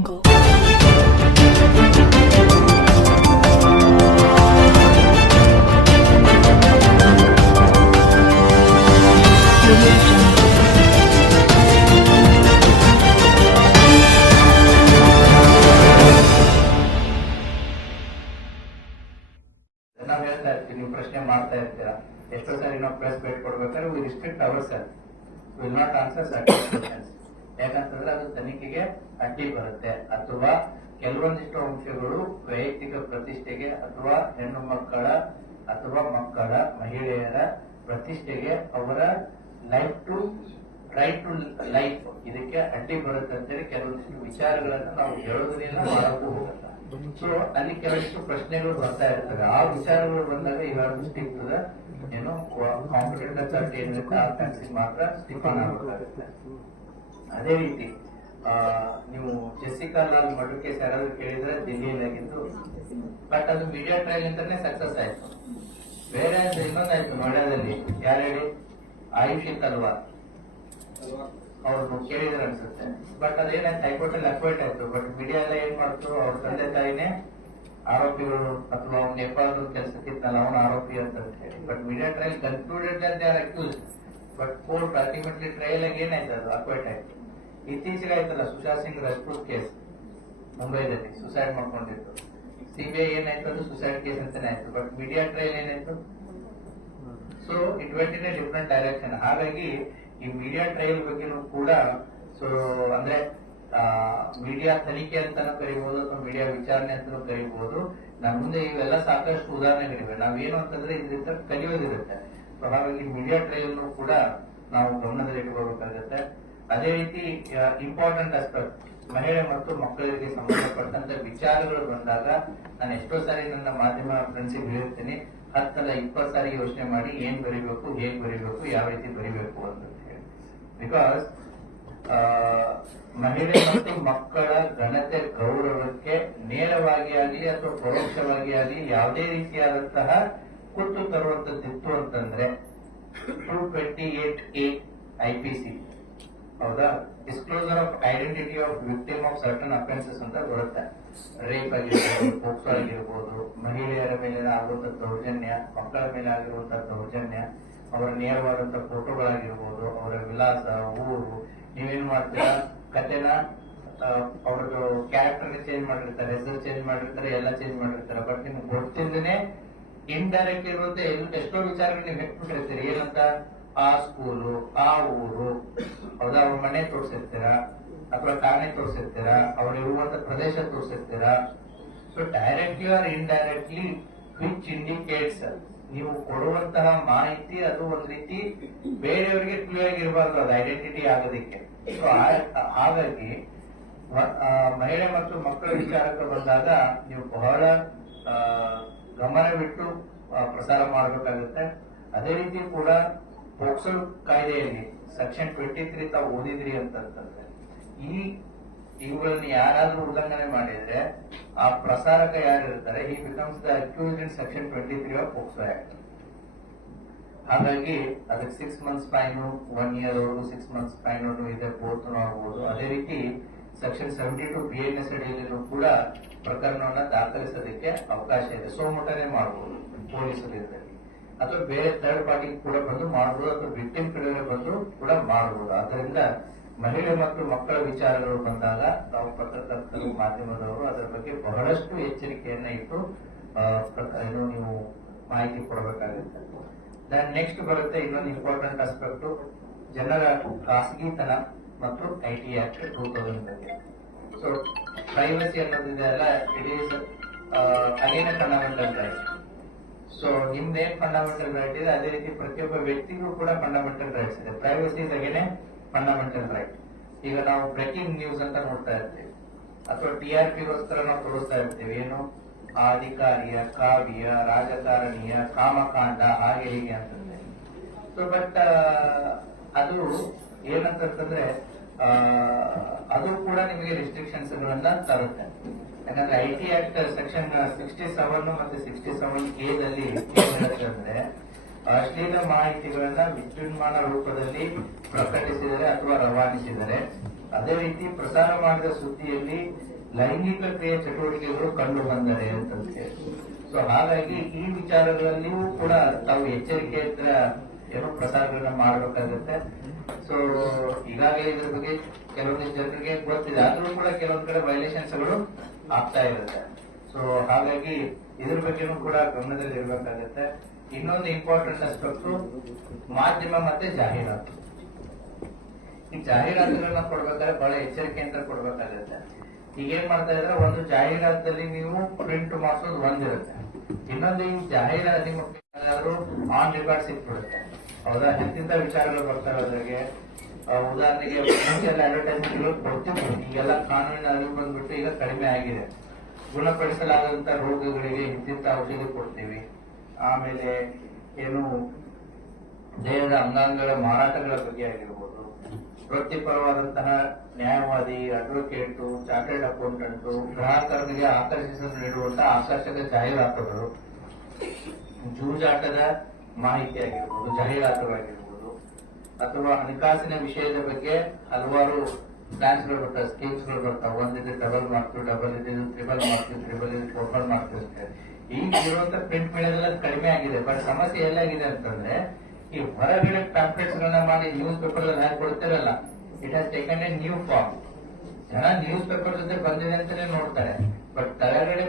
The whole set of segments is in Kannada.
ನಾವು ಹೇಳ್ತಾ ಇರ್ತೀವಿ, ನೀವು ಪ್ರಶ್ನೆ ಮಾಡ್ತಾ ಇರ್ತೀರಾ. ಎಷ್ಟೋ ಸಾರಿ ನಾವು ಪ್ರೆಸ್ ಬೇಟ್ ಕೊಡ್ಬೇಕಾದ್ರೆ we restrict ourself, will not answer certain questions. ಯಾಕಂತಂದ್ರೆ ಅದು ತನಿಖೆಗೆ ಅಡ್ಡಿ ಬರುತ್ತೆ, ಅಥವಾ ಕೆಲವೊಂದಿಷ್ಟು ಅಂಶಗಳು ವೈಯಕ್ತಿಕ ಪ್ರತಿಷ್ಠೆಗೆ ಅಥವಾ ಹೆಣ್ಣು ಮಕ್ಕಳ ಅಥವಾ ಮಕ್ಕಳ ಮಹಿಳೆಯರ ಪ್ರತಿಷ್ಠೆಗೆ, ಅವರ ರೈಟ್ ಟು ಲೈಫ್ ಇದಕ್ಕೆ ಅಡ್ಡಿ ಬರುತ್ತೆ ಅಂತೇಳಿ ಕೆಲವೊಂದಿಷ್ಟು ವಿಚಾರಗಳನ್ನು ನಾವು ಹೇಳೋದ್ರಿಂದ ಮಾಡಕ್ಕೂ ಹೋಗಲ್ಲ. ಸೊ ಅಲ್ಲಿ ಕೆಲವಷ್ಟು ಪ್ರಶ್ನೆಗಳು ಬರ್ತಾ ಇರ್ತವೆ. ಆ ವಿಚಾರಗಳು ಬಂದಾಗ ಇವಾಗ ಸ್ಟಿಕ್ ಟು ದ ಏನು ಕಾಂಪಿಟೇಟರ್ ಅಟ್ ಏನಿರುತ್ತೆ ಆ ಫ್ಯಾನ್ಸಿಗೆ ಮಾತ್ರ ಸ್ಟಿಕ್ ಆನ್ ಆಗಬೇಕಾಗುತ್ತೆ. ಅದೇ ರೀತಿ ನೀವು ಜೆಸಿಕಾ ಲಾಲ್ ಮರ್ಡರ್ ಕೇಸ್ ಯಾರಾದ್ರೂ ಕೇಳಿದ್ರೆ ದಿಲ್ಲಿಯಲ್ಲಾಗಿದ್ದು, ಬಟ್ ಅದು ಮೀಡಿಯಾ ಟ್ರಯಲ್ ಅಂತಾನೆ ಸಕ್ಸಸ್ ಆಯ್ತು. ಬೇರೆ ಇನ್ನೊಂದಾಯ್ತು ನೋಯ್ಡಾದಲ್ಲಿ, ಯಾರು ಹೇಳಿ, ಆಯುಷಿ ತಲ್ವಾರ್ ಅವ್ರು ಕೇಳಿದ್ರೆ ಅನ್ಸುತ್ತೆ. ಬಟ್ ಅದೇನಾಯ್ತು, ಹೈಕೋರ್ಟ್ ಅಲ್ಲಿ ಅಕ್ವೈಟ್ ಆಯ್ತು. ಬಟ್ ಮೀಡಿಯಾ ಎಲ್ಲ ಏನ್ ಮಾಡ್ತು, ಅವ್ರ ತಂದೆ ತಾಯಿನೇ ಆರೋಪಿಗಳು ಅಥವಾ ಅವ್ನ ನೇಪಾಳದ ಕೆಲಸಕ್ಕಿತ್ತಲ್ಲ ಅವನ ಆರೋಪಿ ಅಂತ ಹೇಳಿ. But media trial concluded that they are accuse. But court ultimately trial ಆಗಿ ಏನಾಯ್ತು, ಅದು ಅಕ್ವೈಟ್ ಆಯ್ತು. ಇತ್ತೀಚೆಗೆ ಆಯ್ತಲ್ಲ ಸುಶಾಂತ್ ಸಿಂಗ್ ರಜಪೂತ್ ಕೇಸ್, ಮುಂಬೈದಲ್ಲಿ ಸುಸೈಡ್ ಮಾಡ್ಕೊಂಡಿತ್ತು. ಸಿಬಿಐ ಏನಾಯ್ತು, ಅದು ಸುಸೈಡ್ ಕೇಸ್ ಅಂತಾನೆ ಆಯ್ತು. ಬಟ್ ಮೀಡಿಯಾ ಟ್ರಯಲ್ ಏನಾಯ್ತು, so it went in a different direction. ಹಾಗಾಗಿ ಈ ಮೀಡಿಯಾ ಟ್ರಯಲ್ ಬಗ್ಗೆನೂ ಕೂಡ ಸೊ ಅಂದ್ರೆ ಮೀಡಿಯಾ ತನಿಖೆ ಅಂತಾನೂ ಕರಿಬಹುದು ಅಥವಾ ಮೀಡಿಯಾ ವಿಚಾರಣೆ ಅಂತಾನೂ ಕರಿಬಹುದು. ನಮ್ಮ ಮುಂದೆ ಇವೆಲ್ಲ ಸಾಕಷ್ಟು ಉದಾಹರಣೆಗಳಿವೆ. ನಾವೇನು ಅಂತಂದ್ರೆ ಇದರಿಂದ ಕಲಿಯೋದಿರುತ್ತೆ. ಸೊ ಹಾಗಾಗಿ ಮೀಡಿಯಾ ಟ್ರಯಲ್ ಕೂಡ ನಾವು ಗಮನದಲ್ಲಿ ಇಟ್ಕೋಬೇಕಾಗುತ್ತೆ. ಅದೇ ರೀತಿ ಇಂಪಾರ್ಟೆಂಟ್ ಆಸ್ಪೆಕ್ಟ್, ಮಹಿಳೆ ಮತ್ತು ಮಕ್ಕಳಿಗೆ ಸಂಬಂಧಪಟ್ಟಂತ ವಿಚಾರಗಳು ಬಂದಾಗ ನಾನು ಎಷ್ಟೋ ಸಾರಿ ನನ್ನ ಮಾಧ್ಯಮ ಫ್ರೆಂಡ್ಸಿಗೆ ಹೇಳಿರ್ತೀನಿ, 10 ಅಲ್ಲ 20 ಸಾರಿ ಯೋಚನೆ ಮಾಡಿ ಏನ್ ಬರೀಬೇಕು, ಹೇಗ್ ಬರೀಬೇಕು, ಯಾವ ರೀತಿ ಬರೀಬೇಕು ಅಂತ ಹೇಳಿ. ಬಿಕಾಸ್ ಮಹಿಳೆ ಮತ್ತು ಮಕ್ಕಳ ಘನತೆ ಗೌರವಕ್ಕೆ ನೇರವಾಗಿ ಆಗಲಿ ಅಥವಾ ಪರೋಕ್ಷವಾಗಿ ಆಗಲಿ ಯಾವುದೇ ರೀತಿಯಾದಂತಹ ಕುತ್ತು ತರುವಂತದ್ದಿತ್ತು ಅಂತಂದ್ರೆ 228A IPC ಹೌದಾ, disclosure of identity of victim of certain offences ಅಂತ ಬರುತ್ತೆ. ರೇಪ್ ಆಗಿರ್ಬೋದು, ಪೋಕ್ಸೋ ಆಗಿರ್ಬೋದು, ಮಹಿಳೆಯರ ಮೇಲೆ ಆಗುವಂತಹ ದೌರ್ಜನ್ಯ, ಮಕ್ಕಳ ಮೇಲೆ ಆಗಿರುವಂತಹ ದೌರ್ಜನ್ಯ, ಅವರ ನೇರವಾದಂತಹ ಫೋಟೋಗಳಾಗಿರ್ಬೋದು, ಅವರ ವಿಳಾಸ, ಊರು, ನೀವೇನ್ ಮಾಡ್ತೀರಾ, ಕಥೆನ ಅವ್ರದ್ದು ಕ್ಯಾರೆಕ್ಟರ್ ಚೇಂಜ್ ಮಾಡಿರ್ತಾರೆ, ಹೆಸರು ಚೇಂಜ್ ಮಾಡಿರ್ತಾರೆ, ಎಲ್ಲ ಚೇಂಜ್ ಮಾಡಿರ್ತಾರೆ. ಬಟ್ ನಿಮ್ಗೆ ಗೊತ್ತಿಲ್ಲದೇನೆ ಇಂಡೈರೆಕ್ಟ್ ಇರುವಂತ ಎಷ್ಟೋ ವಿಚಾರಗಳು ನೀವು ಹೆಟ್ಬಿಟ್ಟಿರ್ತೀರಿ. ಏನಂತ, ಆ ಸ್ಕೂಲು, ಆ ಊರು, ಹೌದಾ, ಅವ್ರ ಮನೆ ತೋರಿಸಿರ್ತೀರಾ ಅಥವಾ ಠಾಣೆ ತೋರಿಸಿರ್ತೀರಾ, ಅವ್ರು ಇರುವಂತ ಪ್ರದೇಶ ತೋರಿಸಿರ್ತೀರಾ. So directly or indirectly which indicates, ನೀವು ಕೊಡುವಂತಹ ಮಾಹಿತಿ ಅದು ಒಂದ್ ರೀತಿ ಬೇರೆಯವರಿಗೆ ಕ್ಲಿಯರ್ ಆಗಿರಬಾರ್ದು, ಅದು ಐಡೆಂಟಿಟಿ ಆಗೋದಿಕ್ಕೆ. ಸೊ ಹಾಗಾಗಿ ಮಹಿಳೆ ಮತ್ತು ಮಕ್ಕಳ ವಿಚಾರಕ್ಕೆ ಬಂದಾಗ ನೀವು ಬಹಳ ಗಮನವಿಟ್ಟು ಪ್ರಸಾರ ಮಾಡಬೇಕಾಗುತ್ತೆ. ಅದೇ ರೀತಿ ಕೂಡ ಪೋಕ್ಸೋ ಕಾಯ್ದೆಯಲ್ಲಿ ಸೆಕ್ಷನ್ 23 ತಾವು ಓದಿದ್ರಿ ಅಂತಂದ್ರೆ, ಇವುಗಳನ್ನ ಯಾರಾದ್ರೂ ಉಲ್ಲಂಘನೆ ಮಾಡಿದ್ರೆ ಆ ಪ್ರಸಾರಕ ಯಾರಿರ್ತಾರೆ, he becomes the accused in section 23 of POCSO act. ಹಾಗಾಗಿ ಅದಕ್ಕೆ 6 months fine, 1 year 6 months fine ಇದೆ, ಬೋತ್ ಆಗಬಹುದು. ಅದೇ ರೀತಿ ಸೆಕ್ಷನ್ 72 BNS ಅಡಿಯಲ್ಲೂ ಕೂಡ ಪ್ರಕರಣವನ್ನ ದಾಖಲಿಸೋದಕ್ಕೆ ಅವಕಾಶ ಇದೆ. ಸೋಮಟನೆ ಮಾಡಬಹುದು ಪೊಲೀಸರಿಂದ, ಅಥವಾ ಬೇರೆ ಥರ್ಡ್ ಪಾರ್ಟಿ ಕೂಡ ಬಂದು ಮಾಡಬಹುದು, ಅಥವಾ ವಿಕ್ಟಿಮ್ ಕಡೆ ಬಂದು ಕೂಡ ಮಾಡಬಹುದು. ಅದರಿಂದ ಮಹಿಳೆ ಮತ್ತು ಮಕ್ಕಳ ವಿಚಾರಗಳು ಬಂದಾಗ ನಾವು ಪತ್ರಕರ್ತರು, ಮಾಧ್ಯಮದವರು ಅದರ ಬಗ್ಗೆ ಬಹಳಷ್ಟು ಎಚ್ಚರಿಕೆಯನ್ನ ಇಟ್ಟು ನೀವು ಮಾಹಿತಿ ಕೊಡಬೇಕಾಗುತ್ತೆ. ನೆಕ್ಸ್ಟ್ ಬರುತ್ತೆ ಇನ್ನೊಂದು ಇಂಪಾರ್ಟೆಂಟ್ ಆಸ್ಪೆಕ್ಟ್, ಜನರ ಖಾಸಗಿತನ ಮತ್ತು IT ಆಕ್ಟ್ 2000 ಬಗ್ಗೆ. ಸೊ ಪ್ರೈವಸಿ ಅನ್ನೋದಿದೆ ಅಲ್ಲ, it is again fundamental right. So ನಿಮ್ದೇನ್ ಫಂಡಮೆಂಟಲ್ ರೈಟ್ ಇದೆ, ಅದೇ ರೀತಿ ಪ್ರತಿಯೊಬ್ಬ ವ್ಯಕ್ತಿಗೂ ಕೂಡ ಫಂಡಮೆಂಟಲ್ ರೈಟ್ಸ್ ಇದೆ. Privacy is again fundamental right. ಈಗ ನಾವು ಬ್ರೇಕಿಂಗ್ ನ್ಯೂಸ್ ಅಂತ ನೋಡ್ತಾ ಇರ್ತೀವಿ, ಅಥವಾ TRPಗೋಸ್ಕರ ನಾವು ತೋರಿಸ್ತಾ ಇರ್ತೀವಿ, ಏನು ಆ ಅಧಿಕಾರಿಯ, ಕಾವ್ಯ, ರಾಜಕಾರಣಿಯ ಕಾಮಕಾಂಡ, ಹಾಗೆ ಹೀಗೆ ಅಂತಂದ್ರೆ. ಸೊ ಬಟ್ ಅದು ಏನಂತಂದ್ರೆ ಅದು ಕೂಡ ನಿಮಗೆ ರಿಸ್ಟ್ರಿಕ್ಷನ್ಸ್ ಗಳನ್ನ ತರುತ್ತೆ. ಯಾಕಂದ್ರೆ IT ಆಕ್ಟ್ ಸೆಕ್ಷನ್ 67 ಮತ್ತೆ 67A ದಲ್ಲಿ ಅಂದ್ರೆ ಅಶ್ಲೀಲ ಮಾಹಿತಿಗಳನ್ನ ವಿದ್ಯುನ್ಮಾನ ರೂಪದಲ್ಲಿ ಪ್ರಕಟಿಸಿದರೆ ಅಥವಾ ರವಾನಿಸಿದರೆ, ಅದೇ ರೀತಿ ಪ್ರಸಾರ ಮಾಡಿದ ಸುದ್ದಿಯಲ್ಲಿ ಲೈಂಗಿಕ ಕ್ರಿಯೆ ಚಟುವಟಿಕೆಗಳು ಕಂಡು ಬಂದರೆ ಅಂತಂದ್ರೆ, ಸೊ ಹಾಗಾಗಿ ಈ ವಿಚಾರಗಳಲ್ಲಿಯೂ ಕೂಡ ತಾವು ಎಚ್ಚರಿಕೆಯಿಂದ ಏನೋ ಪ್ರಸಾರಗಳನ್ನ ಮಾಡಬೇಕಾಗುತ್ತೆ. ಸೊ ಈಗಾಗಲೇ ಇದ್ರ ಬಗ್ಗೆ ಕೆಲವೊಂದಿಷ್ಟು ಜನರಿಗೆ ಗೊತ್ತಿದೆ, ಆದ್ರೂ ಕೂಡ ಕೆಲವೊಂದ್ ಕಡೆ ವೈಲೇಷನ್ಸ್ ಗಳು ಆಗ್ತಾ ಇರುತ್ತೆ. ಸೊ ಹಾಗಾಗಿ ಇದ್ರ ಬಗ್ಗೆನೂ ಕೂಡ ಗಮನದಲ್ಲಿ ಇರಬೇಕಾಗುತ್ತೆ. ಇನ್ನೊಂದು ಇಂಪಾರ್ಟೆಂಟ್ ಆಸ್ಪೆಕ್ಟ್ ಮಾಧ್ಯಮ ಮತ್ತೆ ಜಾಹೀರಾತು. ಈ ಜಾಹೀರಾತುಗಳನ್ನ ಕೊಡ್ಬೇಕಾದ್ರೆ ಬಹಳ ಎಚ್ಚರಿಕೆಯಿಂದ ಕೊಡ್ಬೇಕಾಗುತ್ತೆ. ಈಗ ಏನ್ ಮಾಡ್ತಾ ಇದ್ರೆ, ಒಂದು ಜಾಹೀರಾತಲ್ಲಿ ನೀವು ಪ್ರಿಂಟ್ ಮಾಡಿಸೋದು ಒಂದಿರುತ್ತೆ, ಇನ್ನೊಂದು ಈ ಜಾಹೀರಾತು ನಿಮಗೆ ಆನ್ ರೆಕಾರ್ಡ್ ಸಿಕ್ಬಿಡುತ್ತೆ. ಹೌದಾ? ಎಂತಿಂತ ವಿಚಾರಗಳು ಬರ್ತಾರೆ ಅದ್ರಾಗೆ. ಉದಾಹರಣೆಗೆ ಅಡ್ವರ್ಟೈಸ್ಮೆಂಟ್ಗಳು ಕೊಡ್ತೀವಿ. ಈಗೆಲ್ಲ ಕಾನೂನಿನ ಅರಿವು ಬಂದ್ಬಿಟ್ಟು ಈಗ ಕಡಿಮೆ ಆಗಿದೆ. ಗುಣಪಡಿಸಲಾದಂತ ರೋಗಗಳಿಗೆ ಇಂತಿಂತ ಔಷಧಿ ಕೊಡ್ತೀವಿ. ಆಮೇಲೆ ಏನು ದೇಹದ ಅಂಗಾಂಗಗಳ ಮಾರಾಟಗಳ ಬಗ್ಗೆ ಆಗಿರ್ಬೋದು, ವೃತ್ತಿಪರವಾದಂತಹ ನ್ಯಾಯವಾದಿ, ಅಡ್ವೊಕೇಟು, ಚಾರ್ಟರ್ಡ್ ಅಕೌಂಟೆಂಟು, ಗ್ರಾಹಕರಿಗೆ ಆಕರ್ಷಿಸಲು ನೀಡುವಂತಹ ಆಕರ್ಷಕ ಜಾಹೀರಾತುಗಳು, ಜೂಜಾಟದ ಮಾಹಿತಿ ಆಗಿರ್ಬೋದು, ಜಾಹೀರಾತುಗಳಾಗಿರ್ಬೋದು, ಅಥವಾ ಹಣಕಾಸಿನ ವಿಷಯದ ಬಗ್ಗೆ ಹಲವಾರು ಪ್ಲಾನ್ಸ್ಗಳು ಬರ್ತಾವೆ, ಸ್ಕೀಮ್ಸ್ಗಳು ಬರ್ತಾವೆ. ಒಂದಿದೆ ಡಬಲ್ ಮಾಡ್ತೀವಿ, ಡಬಲ್ ಇದೆ ಟ್ರಿಬಲ್ ಮಾಡ್ತೀವಿ, ಟ್ರಿಬಲ್ ಇದೆ ಫೋರ್ಬಲ್ ಮಾಡ್ತೀವಿ ಅಂತ. ಈಗ ಇರುವಂತ ಪ್ರಿಂಟ್ ಮೀಡಿಯಾದಲ್ಲ ಕಡಿಮೆ ಆಗಿದೆ. ಬಟ್ ಸಮಸ್ಯೆ ಎಲ್ಲಾಗಿದೆ ಅಂತಂದ್ರೆ, ಈ ಹೊರಗಡೆ ಪ್ಯಾಂಪ್ಲೆಟ್ಸ್ ಗಳನ್ನ ಮಾಡಿ ನ್ಯೂಸ್ ಪೇಪರ್ ಹಾಕಿ ಕೊಡ್ತಿರಲ್ಲ, it has taken a new form. ಜನ ನ್ಯೂಸ್ ಪೇಪರ್ ಜೊತೆ ಬಂದಿದೆ ಅಂತಾನೆ ನೋಡ್ತಾರೆ, ಬಟ್ ಕೆಳಗಡೆ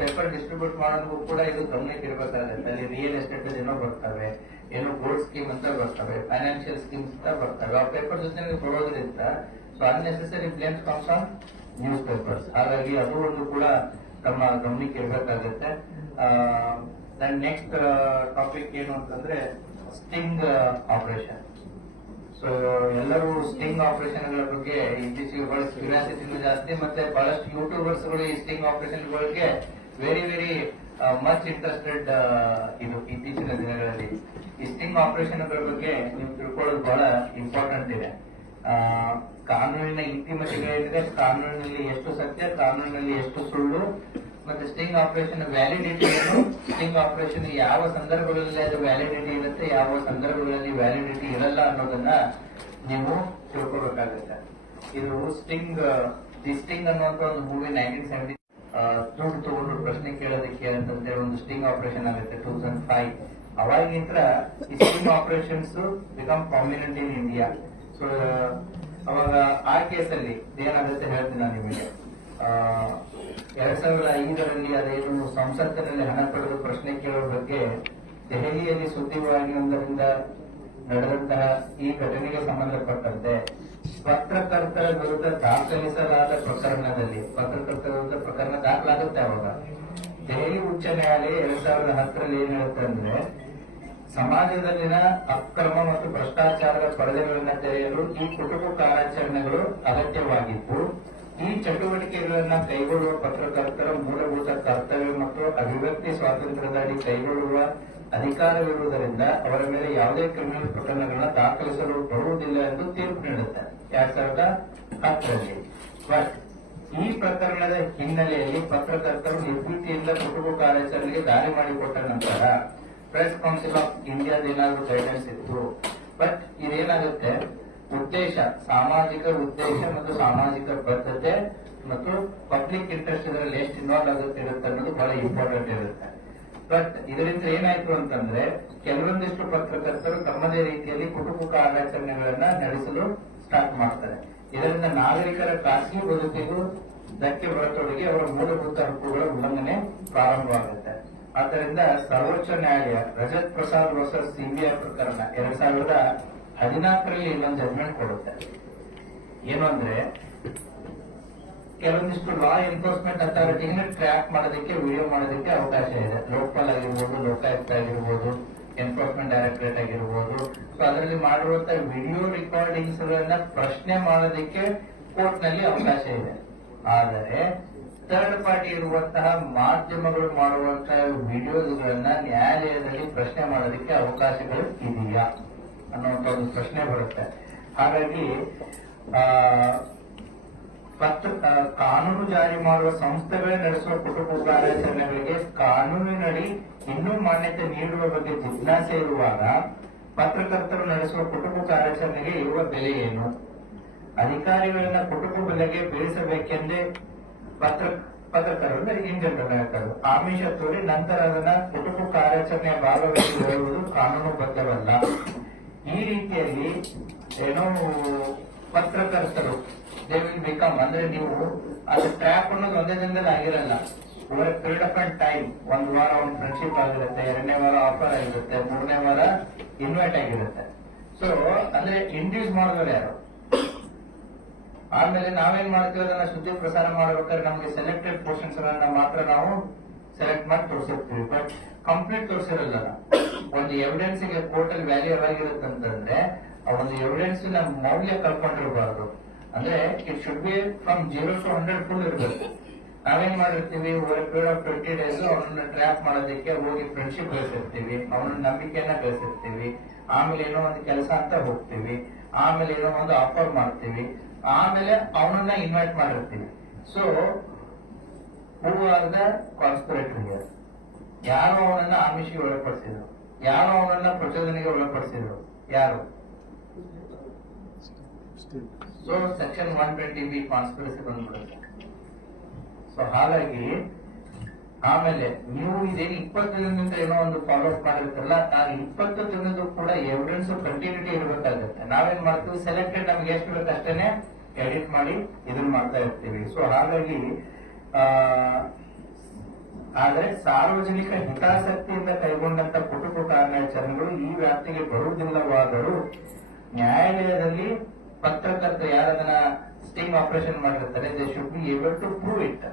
ಪೇಪರ್ ಡಿಸ್ಟ್ರಿಬ್ಯೂಟ್ ಮಾಡೋದಕ್ಕೂ ಕೂಡ ಇದು ಗಮನಕ್ಕೆ ಇರಬೇಕಾಗುತ್ತೆ. ಅಲ್ಲಿ ರಿಯಲ್ ಎಸ್ಟೇಟ್ ಏನೋ ಬರ್ತವೆ, ಏನೋ ಗೋಲ್ಡ್ ಸ್ಕೀಮ್ ಅಂತ ಬರ್ತವೆ, ಫೈನಾನ್ಷಿಯಲ್ ಸ್ಕೀಮ್ಸ್ ಅಂತ ಬರ್ತವೆ. ಆ ಪೇಪರ್ ಜೊತೆ ಬರೋದ್ರಿಂದ so unnecessary blames comes on news papers. ಹಾಗಾಗಿ ಅದು ಒಂದು ಕೂಡ ತಮ್ಮ ಗಮನಕ್ಕೆ ಇರಬೇಕಾಗುತ್ತೆ. ನೆಕ್ಸ್ಟ್ ಟಾಪಿಕ್ ಏನು ಅಂತಂದ್ರೆ ಸ್ಟಿಂಗ್ ಆಪರೇಷನ್. ಸೊ ಎಲ್ಲರೂ ಸ್ಟಿಂಗ್ ಆಪರೇಷನ್ ಗಳ ಬಗ್ಗೆ ಇತ್ತೀಚೆಗೆ ಬಹಳ ಕ್ಯೂರಿಯಾಸಿಟಿ ಜಾಸ್ತಿ, ಮತ್ತೆ ಬಹಳಷ್ಟು ಯೂಟ್ಯೂಬರ್ಸ್ ಗಳು ಈ ಸ್ಟಿಂಗ್ ಆಪರೇಷನ್ ಗಳಿಗೆ ವೆರಿ ಮಚ್ ಇಂಟ್ರೆಸ್ಟೆಡ್. ಇದು ಇತ್ತೀಚಿನ ದಿನಗಳಲ್ಲಿ ಈ ಸ್ಟಿಂಗ್ ಆಪರೇಷನ್ ಗಳ ಬಗ್ಗೆ ನೀವು ತಿಳ್ಕೊಳ್ಳೋದು ಬಹಳ ಇಂಪಾರ್ಟೆಂಟ್ ಇದೆ. ಕಾನೂನಿನ ಇತಿಮಿತಿಗಳಿದೆ, ಕಾನೂನಿನಲ್ಲಿ ಎಷ್ಟು ಸತ್ಯ, ಕಾನೂನಿನಲ್ಲಿ ಎಷ್ಟು ಸುಳ್ಳು, ಮತ್ತೆ ಸ್ಟಿಂಗ್ ಆಪರೇಷನ್ ವ್ಯಾಲಿಡಿಟಿ ಏನು, ಸ್ಟಿಂಗ್ ಆಪರೇಷನ್ ಯಾವ ಸಂದರ್ಭಗಳಲ್ಲಿ ಅದು ವ್ಯಾಲಿಡಿಟಿ ಇರುತ್ತೆ, ಯಾವ ಸಂದರ್ಭಗಳಲ್ಲಿ ವ್ಯಾಲಿಡಿಟಿ ಇರಲ್ಲ ಅನ್ನೋದನ್ನ ನೀವು ತಿಳ್ಕೊಬೇಕಾಗುತ್ತೆ. ಇದು ದಿ ಸ್ಟಿಂಗ್ ಅನ್ನುವಂತ ಒಂದು ಮೂವಿ 1970 ದುಡ್ಡು ತಗೊಂಡು ಪ್ರಶ್ನೆ ಕೇಳೋದಕ್ಕೆ ಅಂತಂದೇಳಿ ಒಂದು ಸ್ಟಿಂಗ್ ಆಪರೇಷನ್ ಆಗುತ್ತೆ 2005. ಅವಾಗಿಂತ ಈ sting operations become prominent in India. So ಅವಾಗ ಆ ಕೇಸಲ್ಲಿ ಏನಾಗುತ್ತೆ ಹೇಳ್ತೀನಿ ನಾನು ನಿಮಗೆ. 2005ರಲ್ಲಿ ಅದೇನು ಸಂಸತ್ತಿನಲ್ಲಿ ಹಣ ಪಡೆದು ಪ್ರಶ್ನೆ ಕೇಳುವ ಬಗ್ಗೆ ದೆಹಲಿಯಲ್ಲಿ ಸುದ್ದಿವಾಹಿನಿಯೊಂದರಿಂದ ನಡೆದಂತಹ ಈ ಘಟನೆಗೆ ಸಂಬಂಧಪಟ್ಟಂತೆ ಪತ್ರಕರ್ತರ ವಿರುದ್ಧ ದಾಖಲಿಸಲಾದ ಪ್ರಕರಣದಲ್ಲಿ, ಪತ್ರಕರ್ತರ ವಿರುದ್ಧ ಪ್ರಕರಣ ದಾಖಲಾಗುತ್ತೆ. ಅವಾಗ ದೆಹಲಿ ಉಚ್ಚ ನ್ಯಾಯಾಲಯ 2010ರಲ್ಲಿ ಏನ್ ಹೇಳುತ್ತೆ ಅಂದ್ರೆ, ಸಮಾಜದಲ್ಲಿನ ಅಕ್ರಮ ಮತ್ತು ಭ್ರಷ್ಟಾಚಾರದ ಪರದೆಗಳನ್ನು ತೆರೆಯಲು ಈ ಕುಟುಂಬ ಕಾರ್ಯಾಚರಣೆಗಳು ಅಗತ್ಯವಾಗಿದ್ದು, ಈ ಚಟುವಟಿಕೆಗಳನ್ನ ಕೈಗೊಳ್ಳುವ ಪತ್ರಕರ್ತರ ಮೂಲಭೂತ ಕರ್ತವ್ಯ ಮತ್ತು ಅಭಿವ್ಯಕ್ತಿ ಸ್ವಾತಂತ್ರ್ಯದಡಿ ಕೈಗೊಳ್ಳುವ ಅಧಿಕಾರವಿರುವುದರಿಂದ ಅವರ ಮೇಲೆ ಯಾವುದೇ ಕ್ರಿಮಿನಲ್ ಪ್ರಕರಣಗಳನ್ನ ದಾಖಲಿಸಲು ಬರುವುದಿಲ್ಲ ಎಂದು ತೀರ್ಪು ನೀಡುತ್ತೆ 2010ರಲ್ಲಿ. ಬಟ್ ಈ ಪ್ರಕರಣದ ಹಿನ್ನೆಲೆಯಲ್ಲಿ ಪತ್ರಕರ್ತರು ನಿರ್ಭೀತಿಯಿಂದ ಕುಟುಂಬ ಕಾರ್ಯಾಚರಣೆಗೆ ದಾರಿ ಮಾಡಿಕೊಟ್ಟ ನಂತರ ಪ್ರೆಸ್ ಕೌನ್ಸಿಲ್ ಆಫ್ ಇಂಡಿಯಾದ ಏನಾದ್ರು ಗೈಡೆನ್ಸ್ ಇತ್ತು. ಬಟ್ ಇದೇನಾಗುತ್ತೆ, ಉದ್ದೇಶ, ಸಾಮಾಜಿಕ ಉದ್ದೇಶ ಮತ್ತು ಸಾಮಾಜಿಕ ಬದ್ಧತೆ ಮತ್ತು ಪಬ್ಲಿಕ್ ಇಂಟ್ರೆಸ್ಟ್ ಇದರಲ್ಲಿ ಎಷ್ಟು ಇನ್ವಾಲ್ವ್ ಆಗುತ್ತೆ ಇರುತ್ತೆ ಅನ್ನೋದು ಬಹಳ ಇಂಪಾರ್ಟೆಂಟ್ ಇರುತ್ತೆ. ಬಟ್ ಇದರಿಂದ ಏನಾಯ್ತು ಅಂತಂದ್ರೆ, ಕೆಲವೊಂದಿಷ್ಟು ಪತ್ರಕರ್ತರು ತಮ್ಮದೇ ರೀತಿಯಲ್ಲಿ ಕುಟುಂಬ ಕಾರ್ಯಾಚರಣೆಗಳನ್ನ ನಡೆಸಲು ಸ್ಟಾರ್ಟ್ ಮಾಡ್ತಾರೆ. ಇದರಿಂದ ನಾಗರಿಕರ ಖಾಸಗಿ ಬದುಕಿಗೂ ಧಕ್ಕೆ ಬರತೊಡಗಿ ಅವರ ಮೂಲಭೂತ ಹಕ್ಕುಗಳ ಉಲ್ಲಂಘನೆ ಪ್ರಾರಂಭವಾಗುತ್ತೆ. ಆದ್ದರಿಂದ ಸರ್ವೋಚ್ಚ ನ್ಯಾಯಾಲಯ ರಜತ್ ಪ್ರಸಾದ್ ವರ್ಸಸ್ ಸಿಬಿಐ ಪ್ರಕರಣ 2014ರಲ್ಲಿ ಇನ್ನೊಂದು ಜಡ್ಜ್ಮೆಂಟ್ ಕೊಡುತ್ತೆ. ಏನು ಅಂದ್ರೆ, ಕೆಲವೊಂದಿಷ್ಟು ಲಾ ಎನ್ಫೋರ್ಸ್ಮೆಂಟ್ ಅಥಾರಿಟಿನ ಟ್ರ್ಯಾಕ್ ಮಾಡೋದಕ್ಕೆ, ವಿಡಿಯೋ ಮಾಡೋದಕ್ಕೆ ಅವಕಾಶ ಇದೆ. ಲೋಕಪಾಲ್ ಆಗಿರ್ಬೋದು, ಲೋಕಾಯುಕ್ತ ಆಗಿರ್ಬೋದು, ಎನ್ಫೋರ್ಸ್ಮೆಂಟ್ ಡೈರೆಕ್ಟರೇಟ್ ಆಗಿರ್ಬೋದು. ಸೊ ಅದರಲ್ಲಿ ಮಾಡಿರುವಂತಹ ವಿಡಿಯೋ ರೆಕಾರ್ಡಿಂಗ್ಸ್ ಗಳನ್ನ ಪ್ರಶ್ನೆ ಮಾಡೋದಕ್ಕೆ ಕೋರ್ಟ್ ನಲ್ಲಿ ಅವಕಾಶ ಇದೆ. ಆದರೆ ಥರ್ಡ್ ಪಾರ್ಟಿ ಇರುವಂತಹ ಮಾಧ್ಯಮಗಳು ಮಾಡುವಂತಹ ವಿಡಿಯೋಸ್ಗಳನ್ನ ನ್ಯಾಯಾಲಯದಲ್ಲಿ ಪ್ರಶ್ನೆ ಮಾಡೋದಕ್ಕೆ ಅವಕಾಶಗಳು ಇದೆಯಾ ಅನ್ನುವಂತ ಒಂದು ಪ್ರಶ್ನೆ ಬರುತ್ತೆ. ಹಾಗಾಗಿ ಕಾನೂನು ಜಾರಿ ಮಾಡುವ ಸಂಸ್ಥೆಗಳೇ ನಡೆಸುವ ಕುಟುಂಬ ಕಾರ್ಯಾಚರಣೆಗಳಿಗೆ ಕಾನೂನಿನಡಿ ಇನ್ನೂ ಮಾನ್ಯತೆ ನೀಡುವ ಬಗ್ಗೆ ಜಿಜ್ಞಾಸೆ ಇರುವಾಗ ಪತ್ರಕರ್ತರು ನಡೆಸುವ ಕುಟುಂಬ ಕಾರ್ಯಾಚರಣೆಗೆ ಇರುವ ಬೆಲೆ ಏನು? ಅಧಿಕಾರಿಗಳನ್ನ ಕುಟುಂಬ ಬೆಲೆಗೆ ಬೀಳಿಸಬೇಕೆಂದೇ ಪತ್ರಕರ್ತರು ಅಂದ್ರೆ ಇನ್ ಜನರಲ್ ಹೇಳ್ತಾರೆ ಆಮಿಷ ತೋರಿ ನಂತರ ಅದನ್ನ ಕುಟುಂಬ ಕಾರ್ಯಾಚರಣೆಯ ಭಾಗವಾಗಿ ಹೇಳುವುದು ಕಾನೂನುಬದ್ಧವಲ್ಲ. ಈ ರೀತಿಯಲ್ಲಿ ಏನೋ ಪತ್ರಕರ್ತರು ದೇ ವಿಲ್ ಬಿಕಮ್ ಅಂದ್ರೆ ನೀವು ಅದು ಟ್ರ್ಯಾಪ್ ಅನ್ನೋದು ಒಂದೇ ದಿನದಲ್ಲಿ ಆಗಿರಲ್ಲ. ಓವರ್ ಪೀರಿಯಡ್ ಆಫ್ ಟೈಮ್, ಒಂದು ವಾರ ಒಂದು ಫ್ರೆಂಡ್ಶಿಪ್ ಆಗಿರುತ್ತೆ, 2ನೇ ವಾರ ಆಫರ್ ಆಗಿರುತ್ತೆ, 3ನೇ ವಾರ ಇನ್ವೈಟ್ ಆಗಿರುತ್ತೆ. ಸೊ ಅಂದ್ರೆ ಇಂಡ್ಯೂಸ್ ಮಾಡಿದವರು ಯಾರು? ಆಮೇಲೆ ನಾವೇನ್ ಮಾಡ್ತೀವಿ ಅದನ್ನ ಸುದ್ದಿ ಪ್ರಸಾರ ಮಾಡ್ಬೇಕಾದ್ರೆ ನಮ್ಗೆ ಸೆಲೆಕ್ಟೆಡ್ ಪೋರ್ಷನ್ಸ್ ಗಳನ್ನ ಮಾತ್ರ ನಾವು ಸೆಲೆಕ್ಟ್ ಮಾಡಿ ತೋರಿಸಿರ್ತೀವಿ, ಬಟ್ ಕಂಪ್ಲೀಟ್ ತೋರಿಸಿರಲ್ಲ. ಒಂದು ಎವಿಡೆನ್ಸ್ ಗೆ ಕೋರ್ಟ್ ಅಲ್ಲಿ ವ್ಯಾಲ್ಯೂ ಯಾವಾಗಿರುತ್ತೆ ಅಂತಂದ್ರೆ ಆ ಒಂದು ಎವಿಡೆನ್ಸ್ ನ ಮೌಲ್ಯ ಕಳ್ಕೊಂಡಿರಬಾರ್ದು. ಅಂದ್ರೆ it should be from 0 to 100 full ಇರಬೇಕು. ನಾವೇನ್ ಮಾಡಿರ್ತೀವಿ, ಓವರ್ ಪೀರಿಯಡ್ ಆಫ್ 20 days ಅವನನ್ನ ಟ್ರ್ಯಾಪ್ ಮಾಡೋದಕ್ಕೆ ಹೋಗಿ ಫ್ರೆಂಡ್ಶಿಪ್ ಬೆಳೆಸಿರ್ತೀವಿ, ಅವನ ನಂಬಿಕೆಯನ್ನ ಬೆಳೆಸಿರ್ತೀವಿ, ಆಮೇಲೆ ಏನೋ ಒಂದು ಕೆಲಸ ಅಂತ ಹೋಗ್ತೀವಿ, ಆಮೇಲೆ ಏನೋ ಒಂದು ಆಫರ್ ಮಾಡ್ತೀವಿ, ಆಮೇಲೆ ಅವನನ್ನ ಇನ್ವೈಟ್ ಮಾಡಿರ್ತೀವಿ. So who are the conspirator here? ಯಾರು ಅವನನ್ನ ಆಮಿಷಿಗೆ ಒಳಪಡಿಸಿದ್ರು? ಯಾರು ಅವನನ್ನ ಪ್ರಚೋದನೆಗೆ ಒಳಪಡಿಸಿದ್ರು? ಯಾರು? ಸೊ ಸೆಕ್ಷನ್ 120B ಕಾನ್ಸ್ಪಿರಸಿ ಬಂದ್ಬಿಡುತ್ತೆ. ಸೊ ಹಾಗಾಗಿ ಆಮೇಲೆ ನೀವು ಇದೇನು 20 ದಿನದಿಂದ ಏನೋ ಒಂದು ಫಾಲೋ ಅಪ್ ಮಾಡಿರ್ತಾರಲ್ಲ, ಆ 20 ದಿನದ್ದು ಕೂಡ ಎವಿಡೆನ್ಸ್ ಕಂಟಿನ್ಯೂಟಿ ಇರಬೇಕಾಗುತ್ತೆ. ನಾವೇನ್ ಮಾಡ್ತೀವಿ, ಸೆಲೆಕ್ಟೆಡ್ ನಮ್ಗೆ ಎಷ್ಟು ಬೇಕು ಅಷ್ಟೇನೆ ಎಡಿಟ್ ಮಾಡಿ ಇದನ್ನ ಮಾಡ್ತಾ ಇರ್ತೀವಿ. ಸೊ ಹಾಗಾಗಿ ಆದ್ರೆ ಸಾರ್ವಜನಿಕ ಹಿತಾಸಕ್ತಿಯಿಂದ ಕೈಗೊಂಡಂತ ಕುಟುಂಬ ಕಾರ್ಯಾಚರಣೆಗಳು ಈ ವ್ಯಾಪ್ತಿಗೆ ಬರುವುದಿಲ್ಲವಾದರೂ ನ್ಯಾಯಾಲಯದಲ್ಲಿ ಪತ್ರಕರ್ತರು ಯಾರದನ್ನ ಸ್ಟಿಂಗ್ ಆಪರೇಷನ್ ಮಾಡಿರ್ತಾರೆ, they should be able to prove it.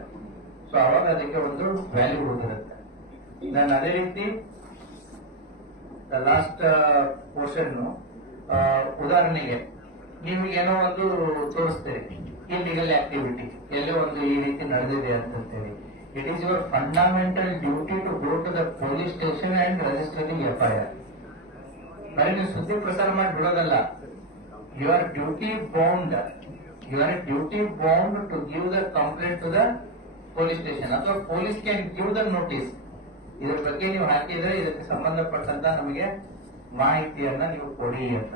So ಅವಾಗ ಅದಕ್ಕೆ ಒಂದು ವ್ಯಾಲ್ಯೂ ಹೋಗಿರುತ್ತೆ. ನಾನು ಅದೇ ರೀತಿ ಲಾಸ್ಟ್ ಪೋರ್ಷನ್ ಉದಾಹರಣೆಗೆ ನೀವು ಏನೋ ಒಂದು ತೋರಿಸ್ತೀರಿ, ಇಲ್ಲಿಗಲ್ ಆಕ್ಟಿವಿಟಿ ಎಲ್ಲೋ ಒಂದು ಈ ರೀತಿ ನಡೆದಿದೆ ಅಂತೇಳಿ. It is your fundamental duty to go to the police station and register the FIR. ಬರೀ ನೀವು ಸುದ್ದಿ ಪ್ರಸಾರ ಮಾಡಿ ಬಿಡೋದಲ್ಲ. You are duty bound to give the complaint to the police station, ಅಥವಾ police can give the notice. ಇದ್ರ ಬಗ್ಗೆ ನೀವು ಹಾಕಿದ್ರೆ ಇದಕ್ಕೆ ಸಂಬಂಧಪಟ್ಟಂತ ನಮಗೆ ಮಾಹಿತಿಯನ್ನ ನೀವು ಕೊಡಿ ಅಂತ.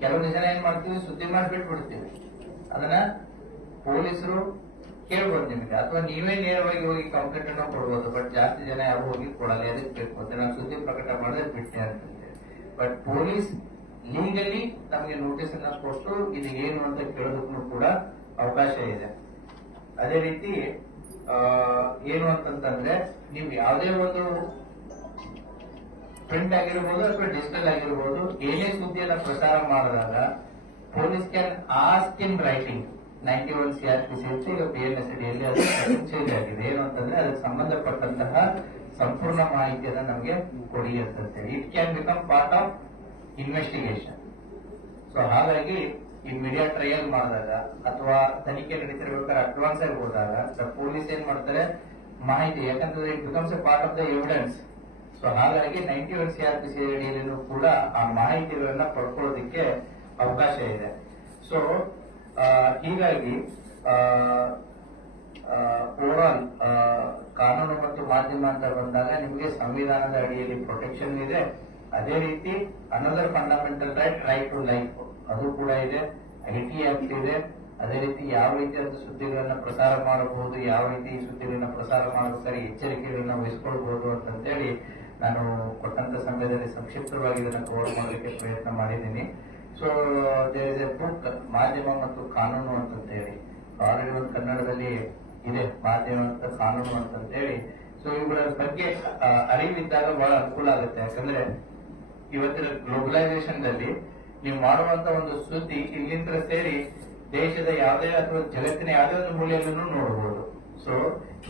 ಕೆಲವೊಂದು ಜನ ಏನ್ ಮಾಡ್ತೀವಿ, ಸುದ್ದಿ ಮಾಡಿಬಿಟ್ಟು ಬಿಡ್ತೀವಿ, ಅದನ್ನ ಪೊಲೀಸರು ಕೇಳ್ಬೋದು ನಿಮಗೆ, ಅಥವಾ ನೀವೇ ನೇರವಾಗಿ ಹೋಗಿ ಕಂಪ್ಲೇಂಟ್ ಅನ್ನು ಕೊಡ್ಬೋದು. ಬಟ್ ಜಾಸ್ತಿ ಜನ ಯಾರು ಹೋಗಿ ಕೊಡಲ್ಲ, ಅದಕ್ಕೆ ಬೇಕು ಅಂತ ನಾನು ಸುದ್ದಿ ಪ್ರಕಟ ಮಾಡಿದ್ರೆ ಬಿಟ್ಟೆ ಅಂತ. ಬಟ್ ಪೊಲೀಸ್ ಲೀಗಲಿ ನಮಗೆ ನೋಟಿಸ್ ಅನ್ನ ಕೊಟ್ಟು ಇದು ಏನು ಅಂತ ಕೇಳೋದಕ್ಕೂ ಕೂಡ ಅವಕಾಶ ಇದೆ. ಅದೇ ರೀತಿ ಏನು ಅಂತಂದ್ರೆ ನೀವು ಯಾವುದೇ ಒಂದು ಪ್ರಿಂಟ್ ಆಗಿರ್ಬೋದು ಅಥವಾ ಡಿಜಿಟಲ್ ಆಗಿರ್ಬೋದು ಏನೇ ಸುದ್ದಿಯನ್ನ ಪ್ರಸಾರ ಮಾಡಿದಾಗ police can ask in writing. 91 CRPC ಈಗ PNS ಅಡಿಯಲ್ಲಿ ಅದು ಚೇಂಜ್ ಆಗಿದೆ. ಏನು ಅಂತಂದ್ರೆ ಅದಕ್ಕೆ ಸಂಬಂಧಪಟ್ಟಂತಹ ಸಂಪೂರ್ಣ ಮಾಹಿತಿಯನ್ನ ನಮಗೆ ಕೊಡಿ ಅಂತೇಳಿ. It can become part of investigation. So ಹಾಗಾಗಿ ಈ ಮೀಡಿಯಾ ಟ್ರಯಲ್ ಮಾಡಿದಾಗ ಅಥವಾ ತನಿಖೆ ನಡೀತಿರ್ಬೇಕಾದ್ರೆ ಅಡ್ವಾನ್ಸ್ ಆಗಿ ಹೋದಾಗ ಪೊಲೀಸ್ ಏನ್ ಮಾಡ್ತಾರೆ, ಮಾಹಿತಿ, ಯಾಕಂದ್ರೆ it becomes A part of the evidence. So ಹಾಗಾಗಿ 91 CRPC ಅಡಿಯಲ್ಲೂ ಕೂಡ ಆ ಮಾಹಿತಿಗಳನ್ನ ಪಡ್ಕೊಳ್ಳೋದಕ್ಕೆ ಅವಕಾಶ ಇದೆ. ಸೊ ಹೀಗಾಗಿ ಓವರಾಲ್ ಕಾನೂನು ಮತ್ತು ಮಾಧ್ಯಮ ಅಂತ ಬಂದಾಗ ನಿಮಗೆ ಸಂವಿಧಾನದ ಅಡಿಯಲ್ಲಿ ಪ್ರೊಟೆಕ್ಷನ್ ಇದೆ. ಅದೇ ರೀತಿ another fundamental right to life ಅದು ಕೂಡ ಇದೆ. IT ಆಕ್ಟ್ ಇದೆ. ಅದೇ ರೀತಿ ಯಾವ ರೀತಿಯಾದ ಸುದ್ದಿಗಳನ್ನ ಪ್ರಸಾರ ಮಾಡಬಹುದು, ಯಾವ ರೀತಿ ಸುದ್ದಿಗಳನ್ನ ಪ್ರಸಾರ ಮಾಡಬೇಕಾದ್ರೆ ಎಚ್ಚರಿಕೆಗಳನ್ನ ವಹಿಸ್ಕೊಳ್ಬಹುದು ಅಂತೇಳಿ ನಾನು ಕೊಟ್ಟಂತ ಸಮಯದಲ್ಲಿ ಸಂಕ್ಷಿಪ್ತವಾಗಿ ಇದನ್ನ ಕವರ್ ಮಾಡಲಿಕ್ಕೆ ಪ್ರಯತ್ನ ಮಾಡಿದ್ದೀನಿ. So there is a book, ಮಾಧ್ಯಮ ಮತ್ತು ಕಾನೂನು ಅಂತೇಳಿ, ಆಲ್ರೆಡಿ ಒಂದು ಕನ್ನಡದಲ್ಲಿ ಇದೆ, ಮಾಧ್ಯಮ ಮತ್ತು ಕಾನೂನು ಅಂತೇಳಿ. ಸೊ ಇವುಗಳ ಬಗ್ಗೆ ಅರಿವಿದ್ದಾಗ ಬಹಳ ಅನುಕೂಲ ಆಗುತ್ತೆ. ಯಾಕಂದ್ರೆ ಇವತ್ತಿನ ಗ್ಲೋಬಲೈಸೇಷನ್ ದಲ್ಲಿ ನೀವು ಮಾಡುವಂತ ಒಂದು ಸುದ್ದಿ ಇಲ್ಲಿಂದ ಸೇರಿ ದೇಶದ ಯಾವುದೇ ಅಥವಾ ಜಗತ್ತಿನ ಯಾವುದೇ ಒಂದು ಮೂಲೆಯಲ್ಲೂ ನೋಡಬಹುದು. ಸೊ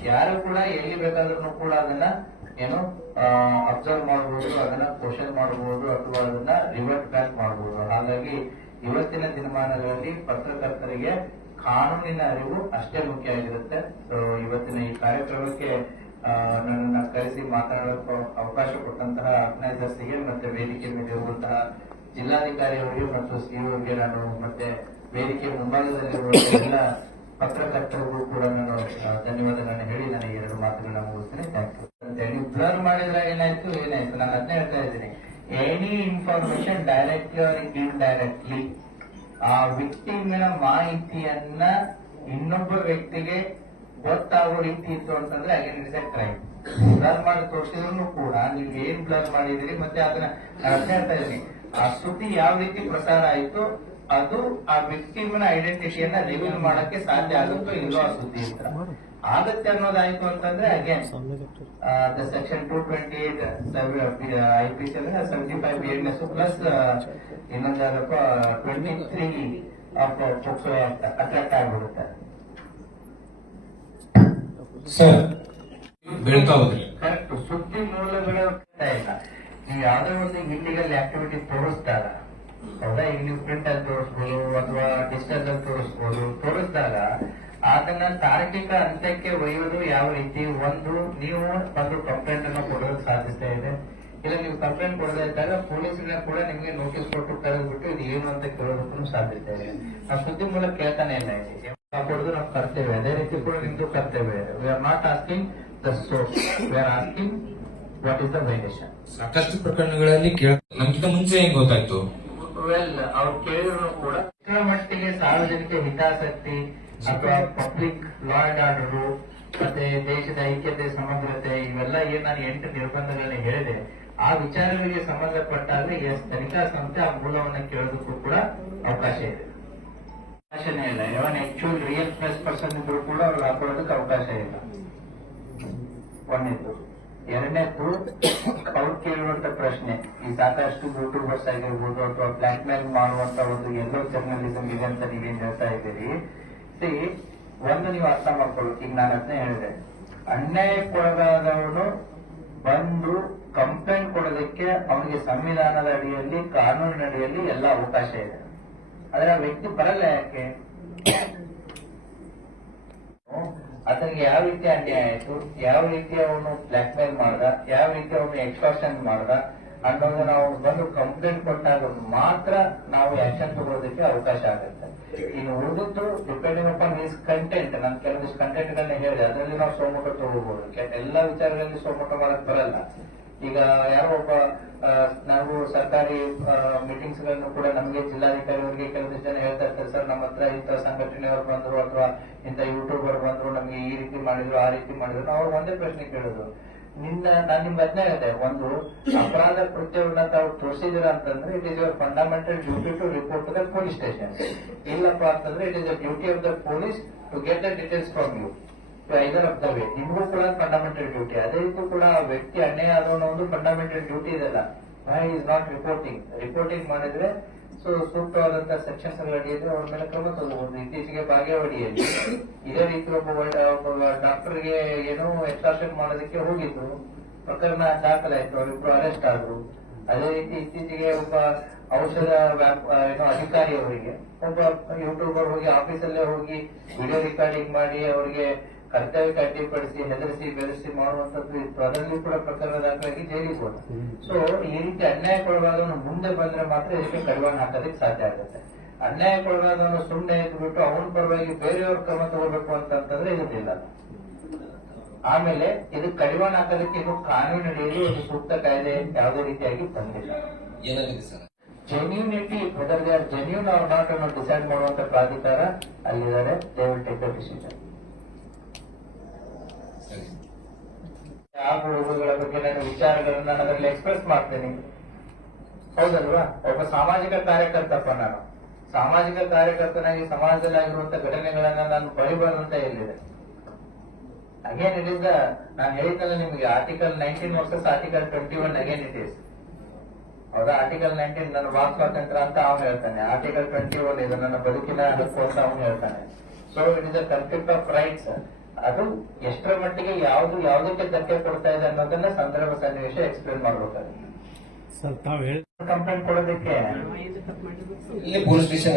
ಯಾರು ಕೂಡ ಎಲ್ಲಿ ಬೇಕಾದ್ರೂ ಕೂಡ ಅದನ್ನ ಏನು ಅಬ್ಸರ್ವ್ ಮಾಡಬಹುದು, ಅದನ್ನ ಕ್ವಶನ್ ಮಾಡಬಹುದು ಅಥವಾ ಅದನ್ನ ರಿವರ್ಟ್ ಬ್ಯಾಕ್ ಮಾಡಬಹುದು. ಹಾಗಾಗಿ ಇವತ್ತಿನ ದಿನಮಾನಗಳಲ್ಲಿ ಪತ್ರಕರ್ತರಿಗೆ ಕಾನೂನಿನ ಅರಿವು ಅಷ್ಟೇ ಮುಖ್ಯ ಆಗಿರುತ್ತೆ. ಸೊ ಇವತ್ತಿನ ಈ ಕಾರ್ಯಕ್ರಮಕ್ಕೆ ನನ್ನನ್ನ ಕರೆಸಿ ಮಾತನಾಡಲು ಅವಕಾಶ ಕೊಟ್ಟಂತಹ ಆರ್ಗನೈಸರ್ಸ್ಗೆ ಮತ್ತೆ ವೇದಿಕೆ ಮೇಲೆ ಇರುವಂತಹ ಜಿಲ್ಲಾಧಿಕಾರಿ ಅವರಿಗೆ ಮತ್ತು CO ಅವರಿಗೆ ನಾನು ಮತ್ತೆ ವೇದಿಕೆ ಮುಂಭಾಗದಲ್ಲಿರುವ ಎಲ್ಲ ಪತ್ರಕರ್ತರಿಗೂ ಕೂಡ ನಾನು ಧನ್ಯವಾದಗಳನ್ನ ಹೇಳಿ ನನಗೆ 2 ಮಾತುಗಳನ್ನ ಮುಗಿಸ್ತೇನೆ. ಥ್ಯಾಂಕ್ ಯು ಅಂತ ಹೇಳಿ ಬ್ಲರ್ ಮಾಡಿದ್ರೆ ಏನಾಯ್ತು ನಾನು ಅದನ್ನೇ ಹೇಳ್ತಾ ಇದ್ದೀನಿ. Any information directly or indirectly ಆ ವಿಕ್ಟಿಮಿನ ಮಾಹಿತಿಯನ್ನ ಇನ್ನೊಬ್ಬ ವ್ಯಕ್ತಿಗೆ ಗೊತ್ತಾಗೋ ರೀತಿ ಇತ್ತು ಅಂತಂದ್ರೆ again it's A crime. Blur ಮಾಡಿ ತೋರಿಸಿದ್ರು ಕೂಡ ನೀವು ಏನ್ ಬ್ಲರ್ ಮಾಡಿದಿರಿ ಮತ್ತೆ ಅದನ್ನ ನಾನು ಹೇಳ್ತಾ ಇದ್ದೀನಿ, ಆ ಸುದ್ದಿ ಯಾವ ರೀತಿ ಪ್ರಸಾರ ಆಯ್ತು ಅದು ಆ ವಿಕ್ಟಿಮ್ನ ಐಡೆಂಟಿಟಿಯನ್ನ ರಿವೀಲ್ ಮಾಡಕ್ಕೆ ಸಾಧ್ಯ ಆಗುತ್ತೋ ಇಲ್ಲೋ ಆ ಸುದ್ದಿ ಆಗತ್ತೆ ಅನ್ನೋದಾಯ್ತು ಅಂತಂದ್ರೆ again the section 228 IPC 75 BNS plus ಇನ್ನೊಂದು 23 ಆಫ್ ಪೋಕ್ಸೋ ಆಕ್ಟ್ ಅಟ್ರಾಕ್ಟ್ ಆಗಿಬಿಡುತ್ತೆ. ಕರೆಕ್ಟ್. ಸುದ್ದಿ ಮೂಲಗಳು ಇಲ್ಲ. ನೀವು ಯಾವ್ದೋ ಒಂದು ಇಲ್ಲಿಗಲ್ ಆಕ್ಟಿವಿಟಿ ತೋರಿಸಿದಾಗ, ಹೌದಾ, ಈಗ ನೀವು ಪ್ರಿಂಟ್ ಅಲ್ಲಿ ತೋರಿಸ್ಬೋದು ಅಥವಾ ಡಿಜಿಟಲ್ ಅಲ್ಲಿ ತೋರಿಸಿದಾಗ ಅದನ್ನ ತಾರ್ಕಿಕ ಅಂತ್ಯಕ್ಕೆ ಒಯ್ಯೋದು ಯಾವ ರೀತಿ? ಒಂದು, ನೀವು ಒಂದು ಕಂಪ್ಲೇಂಟ್ ಅನ್ನು ಕೊಡೋದಕ್ಕೆ ಸಾಧ್ಯತೆ ಇದೆ. ಇಲ್ಲ ನೀವು ಕಂಪ್ಲೇಂಟ್ ಕೊಡದೇ ಇದ್ದಾಗ ಪೊಲೀಸರನ್ನ ಕೂಡ ನಿಮಗೆ ನೋಟಿಸ್ ಕೊಟ್ಟು ಕರೆದ್ಬಿಟ್ಟು ಇದು ಏನು ಅಂತ ಕೇಳೋದಕ್ಕೂ ಸಾಧ್ಯತೆ ಇದೆ. ಆ ಸುದ್ದಿ ಮೂಲಕ ಕೇಳ್ತಾನೆ ಇಲ್ಲ. ಕೊಡೋದು ನಮ್ಮ ಕರ್ತವ್ಯ. ಅದೇ ರೀತಿ ಕೂಡ ನಿಮ್ದು ಕರ್ತವ್ಯ ಇದೆ. We are not asking the source, we are asking what is the violation. ಸಾಕಷ್ಟು ಪ್ರಕರಣಗಳಲ್ಲಿ ನಮ್ಗಿಂತ ಮುಂಚೆ ಹೆಂಗ್ ಗೊತ್ತಾಯ್ತು? ವೆಲ್, ಅವ್ರು ಕೇಳಿದ್ರು ಕೂಡ ಎಷ್ಟರ ಮಟ್ಟಿಗೆ ಸಾರ್ವಜನಿಕ ಹಿತಾಸಕ್ತಿ ಅಥವಾ ಪಬ್ಲಿಕ್ ಲಾ ಅಂಡ್ ಆರ್ಡರ್ ಮತ್ತೆ ದೇಶದ ಐಕ್ಯತೆ, ಸಮಗ್ರತೆ, ಇವೆಲ್ಲ ಏನ್ ನಾನು 8 ನಿರ್ಬಂಧಗಳನ್ನ ಹೇಳಿದೆ, ಆ ವಿಚಾರಗಳಿಗೆ ಸಂಬಂಧಪಟ್ಟಾಗ ತನಿಖಾ ಸಂಸ್ಥೆ ಆ ಮೂಲವನ್ನ ಕೇಳೋದಕ್ಕೂ ಕೂಡ ಅವಕಾಶ ಇದೆ. ಅವಕಾಶನೇ ಇಲ್ಲ. ಇವನ್ ಆಕ್ಚುಲ್ ರಿಯಲ್ ಪ್ರೆಸ್ ಪರ್ಸನ್ ಇದ್ರು ಕೂಡ ಅವ್ರು ಹಾಕೊಳ್ಳೋದಕ್ಕೆ ಅವಕಾಶ ಇಲ್ಲ. ಒಂದೇದು. ಎರಡನೇದು, ಅವ್ರು ಕೇಳುವಂತ ಪ್ರಶ್ನೆ, ಈ ಸಾಕಷ್ಟು ಯೂಟ್ಯೂಬರ್ಸ್ ಆಗಿರ್ಬೋದು ಅಥವಾ ಬ್ಲಾಕ್ ಮೇಲ್ ಮಾಡುವಂತ ಒಂದು ಎಲ್ಲೋ ಜರ್ನಲಿಸಂ ಇದೆ ಅಂತ ನೀವೇನ್ ಹೇಳ್ತಾ ಇದ್ದೀರಿ. ಒಂದು ನೀವು ಅರ್ಥ ಮಾಡ್ಕೊಳ್ಳೋಕೆ, ಈಗ ನಾನು ಅದನ್ನೇ ಹೇಳಿದೆ, ಅನ್ಯಾಯಕ್ಕೊಳಗಾದವನು ಬಂದು ಕಂಪ್ಲೇಂಟ್ ಕೊಡೋದಕ್ಕೆ ಅವನಿಗೆ ಸಂವಿಧಾನದ ಅಡಿಯಲ್ಲಿ, ಕಾನೂನಿನ ಅಡಿಯಲ್ಲಿ ಎಲ್ಲ ಅವಕಾಶ ಇದೆ. ಆದ್ರೆ ಆ ವ್ಯಕ್ತಿ ಬರಲ್ಲ. ಯಾಕೆ? ಆತನಿಗೆ ಯಾವ ರೀತಿ ಅನ್ಯಾಯ ಆಯ್ತು, ಯಾವ ರೀತಿ ಅವನು ಬ್ಲಾಕ್ ಮೇಲ್ ಮಾಡ್ದ, ಯಾವ ರೀತಿ ಅವನು ಎಕ್ಸ್ಟ್ರಾಕ್ಷನ್ ಮಾಡ್ದ ಅನ್ನೋದು ನಾವು ಬಂದು ಕಂಪ್ಲೇಂಟ್ ಕೊಟ್ಟಾಗ ಮಾತ್ರ ನಾವು ಆಕ್ಷನ್ ತಗೊಳ್ಳೋದಕ್ಕೆ ಅವಕಾಶ ಆಗುತ್ತೆ. ಇನ್ನು ಉಳಿದಿದ್ದು ಡಿಪೆಂಡಿಂಗ್ ಅಪಾನ್ ಹಿಸ್ ಕಂಟೆಂಟ್. ನಾನು ಕೆಲವೊಂದಿಷ್ಟು ಕಂಟೆಂಟ್ ಗಳನ್ನ ಹೇಳಿದೆ, ಅದರಲ್ಲಿ ನಾವು ಸೋಮೋಟೋ ತಗೋಬಹುದು. ಎಲ್ಲಾ ವಿಚಾರಗಳಲ್ಲಿ ಸೋಮೋಟೋ ಮಾಡಕ್ ಬರಲ್ಲ. ಈಗ ಯಾರೋ ಒಬ್ಬ ನಾವು ಸರ್ಕಾರಿ ಮೀಟಿಂಗ್ಸ್ ಗಳನ್ನು ಕೂಡ ನಮಗೆ ಜಿಲ್ಲಾಧಿಕಾರಿಯವರಿಗೆ ಕೆಲವೊಂದಿಷ್ಟು ಜನ ಹೇಳ್ತಾ ಇರ್ತಾರೆ, ಸರ್ ನಮ್ಮ ಹತ್ರ ಇಂಥ ಸಂಘಟನೆಯವರು ಬಂದ್ರು ಅಥವಾ ಇಂಥ ಯೂಟ್ಯೂಬರ್ ಬಂದ್ರು, ನಮ್ಗೆ ಈ ರೀತಿ ಮಾಡಿದ್ರು ಆ ರೀತಿ ಮಾಡಿದ್ರು. ನಾವು ಒಂದೇ ಪ್ರಶ್ನೆ ಕೇಳೋದು, ನಾನು ನಿಮ್ಗೆ ಅದನ್ನೇ ಹೇಳಿದೆ, ಒಂದು ಅಪರಾಧ ಕೃತ್ಯವನ್ನ ತಾವು ತೋರಿಸಿದಿರ ಅಂತಂದ್ರೆ it is your fundamental duty to report to the police station. ಇಲ್ಲಪ್ಪ ಅಂತಂದ್ರೆ it is the duty of the police to get the details from you either of the way. ನಿಮಗೂ ಕೂಡ ಫಂಡಮೆಂಟಲ್ ಡ್ಯೂಟಿ. ಅದೇ ರೀತಿ ಕೂಡ ಆ ವ್ಯಕ್ತಿ ಅನ್ಯಾಯ ಆದವನ ಒಂದು ಫಂಡಮೆಂಟಲ್ ಡ್ಯೂಟಿ ಇದೆಲ್ಲ, ಈಸ್ ನಾಟ್ ರಿಪೋರ್ಟಿಂಗ್ ಮಾಡಿದ್ರೆ ಸೂಕ್ತವಾದಂತಹ ಸೆಕ್ಷನ್ಸ್ ಅಡಿಯಲ್ಲಿ ಅವ್ರ ಮೇಲೆ ಕ್ರಮ ತಗೋಬಹುದು. ಇತ್ತೀಚೆಗೆ ಬಾಗೇವಾಡಿಯಲ್ಲಿ ಇದೇ ರೀತಿ ಒಬ್ಬ ಡಾಕ್ಟರ್ಗೆ ಏನೋ ಎಕ್ಸ್ಟ್ರಾಕ್ಷನ್ ಮಾಡೋದಕ್ಕೆ ಹೋಗಿದ್ರು, ಪ್ರಕರಣ ದಾಖಲಾಯ್ತು, ಅವರಿಬ್ರು ಅರೆಸ್ಟ್ ಆದ್ರು. ಅದೇ ರೀತಿ ಇತ್ತೀಚೆಗೆ ಒಬ್ಬ ಔಷಧ ಏನೋ ಅಧಿಕಾರಿ ಅವರಿಗೆ ಒಬ್ಬ ಯೂಟ್ಯೂಬರ್ ಹೋಗಿ ಆಫೀಸಲ್ಲೇ ಹೋಗಿ ವಿಡಿಯೋ ರೆಕಾರ್ಡಿಂಗ್ ಮಾಡಿ ಅವರಿಗೆ ಕರ್ತವ್ಯಕ್ಕೆ ಅಡ್ಡಿಪಡಿಸಿ ಹೆದರಿಸಿ ಬೆಳೆಸಿ ಮಾಡುವಂತದ್ದು ಇತ್ತು. ಅದರಲ್ಲಿ ಕೂಡ ಪ್ರಕರಣ ದಾಖಲಾಗಿ ಜೈಲಿಗೆ ಹೋದ. ಸೊ ಈ ರೀತಿ ಅನ್ಯಾಯಕ್ಕೊಳಗಾದವನು ಮುಂದೆ ಬಂದ್ರೆ ಮಾತ್ರ ಇದಕ್ಕೆ ಕಡಿವಾಣ ಹಾಕೋದಕ್ಕೆ ಸಾಧ್ಯ ಆಗುತ್ತೆ. ಅನ್ಯಾಯಕ್ಕೊಳಗಾದವನು ಸುಮ್ಮನೆ ಇದ್ಬಿಟ್ಟು ಅವನ ಪರವಾಗಿ ಬೇರೆಯವ್ರ ಕ್ರಮ ತಗೋಬೇಕು ಅಂತಂದ್ರೆ ಇರುದಿಲ್ಲ. ಆಮೇಲೆ ಇದಕ್ಕೆ ಕಡಿವಾಣ ಹಾಕೋದಕ್ಕೆ ಇದು ಕಾನೂನಿನಲ್ಲಿ ಒಂದು ಸೂಕ್ತ ಕಾಯ್ದೆ ಯಾವುದೇ ರೀತಿಯಾಗಿ ಬಂದಿಲ್ಲ. Genuinity, whether they are genuine or not ಅನ್ನೋ ಡಿಸೈಡ್ ಮಾಡುವಂತ ಪ್ರಾಧಿಕಾರ ಅಲ್ಲಿದ್ದಾರೆ. They will take the decision. ಆಗುವುಗಳ ಬಗ್ಗೆ ನಾನು ವಿಚಾರಗಳನ್ನ ನಾನು ಅದರಲ್ಲಿ ಎಕ್ಸ್ಪ್ರೆಸ್ ಮಾಡ್ತೇನೆ. ಹೌದಲ್ವಾ? ಒಬ್ಬ ಸಾಮಾಜಿಕ ಕಾರ್ಯಕರ್ತಪ್ಪ. ನಾನು ಸಾಮಾಜಿಕ ಕಾರ್ಯಕರ್ತನಾಗಿ ಸಮಾಜದಲ್ಲಿ ಆಗಿರುವಂತಹ ಘಟನೆಗಳನ್ನ ನಾನು ಬರಿಬಾರ್ದಂತ ಎಲ್ಲಿದೆ. ಅಗೇನ್ ಇಟ್ ಇಸ್ ದ, ನಾನು ಹೇಳಿದ್ದಲ್ಲ ನಿಮಗೆ, article 19 versus article 21 again it is. ಹೌದಾ? ಆರ್ಟಿಕಲ್ 19 ನನ್ನ ವಾಕ್ ಸ್ವಾತಂತ್ರ್ಯ ಅಂತ ಅವನು ಹೇಳ್ತಾನೆ, ಆರ್ಟಿಕಲ್ 21 ಇದು ನನ್ನ ಬದುಕಿನ ಹಕ್ಕು ಅಂತ ಅವನು ಹೇಳ್ತಾನೆ. So it is a conflict of rights. ಅದು ಎಷ್ಟರ ಮಟ್ಟಿಗೆ ಯಾವುದಕ್ಕೆ ಧಕ್ಕೆ ಕೊಡ್ತಾ ಇದೆ ಅನ್ನೋದನ್ನ ಸಂದರ್ಭ ಸನ್ನಿವೇಶ ಎಕ್ಸ್ಪ್ಲೇನ್ ಮಾಡ್ಬೇಕಾಗುತ್ತೆ. ಕಂಪ್ಲೇಂಟ್ ಕೊಡೋದಕ್ಕೆ ಪೊಲೀಸ್ ಸ್ಟೇಷನ್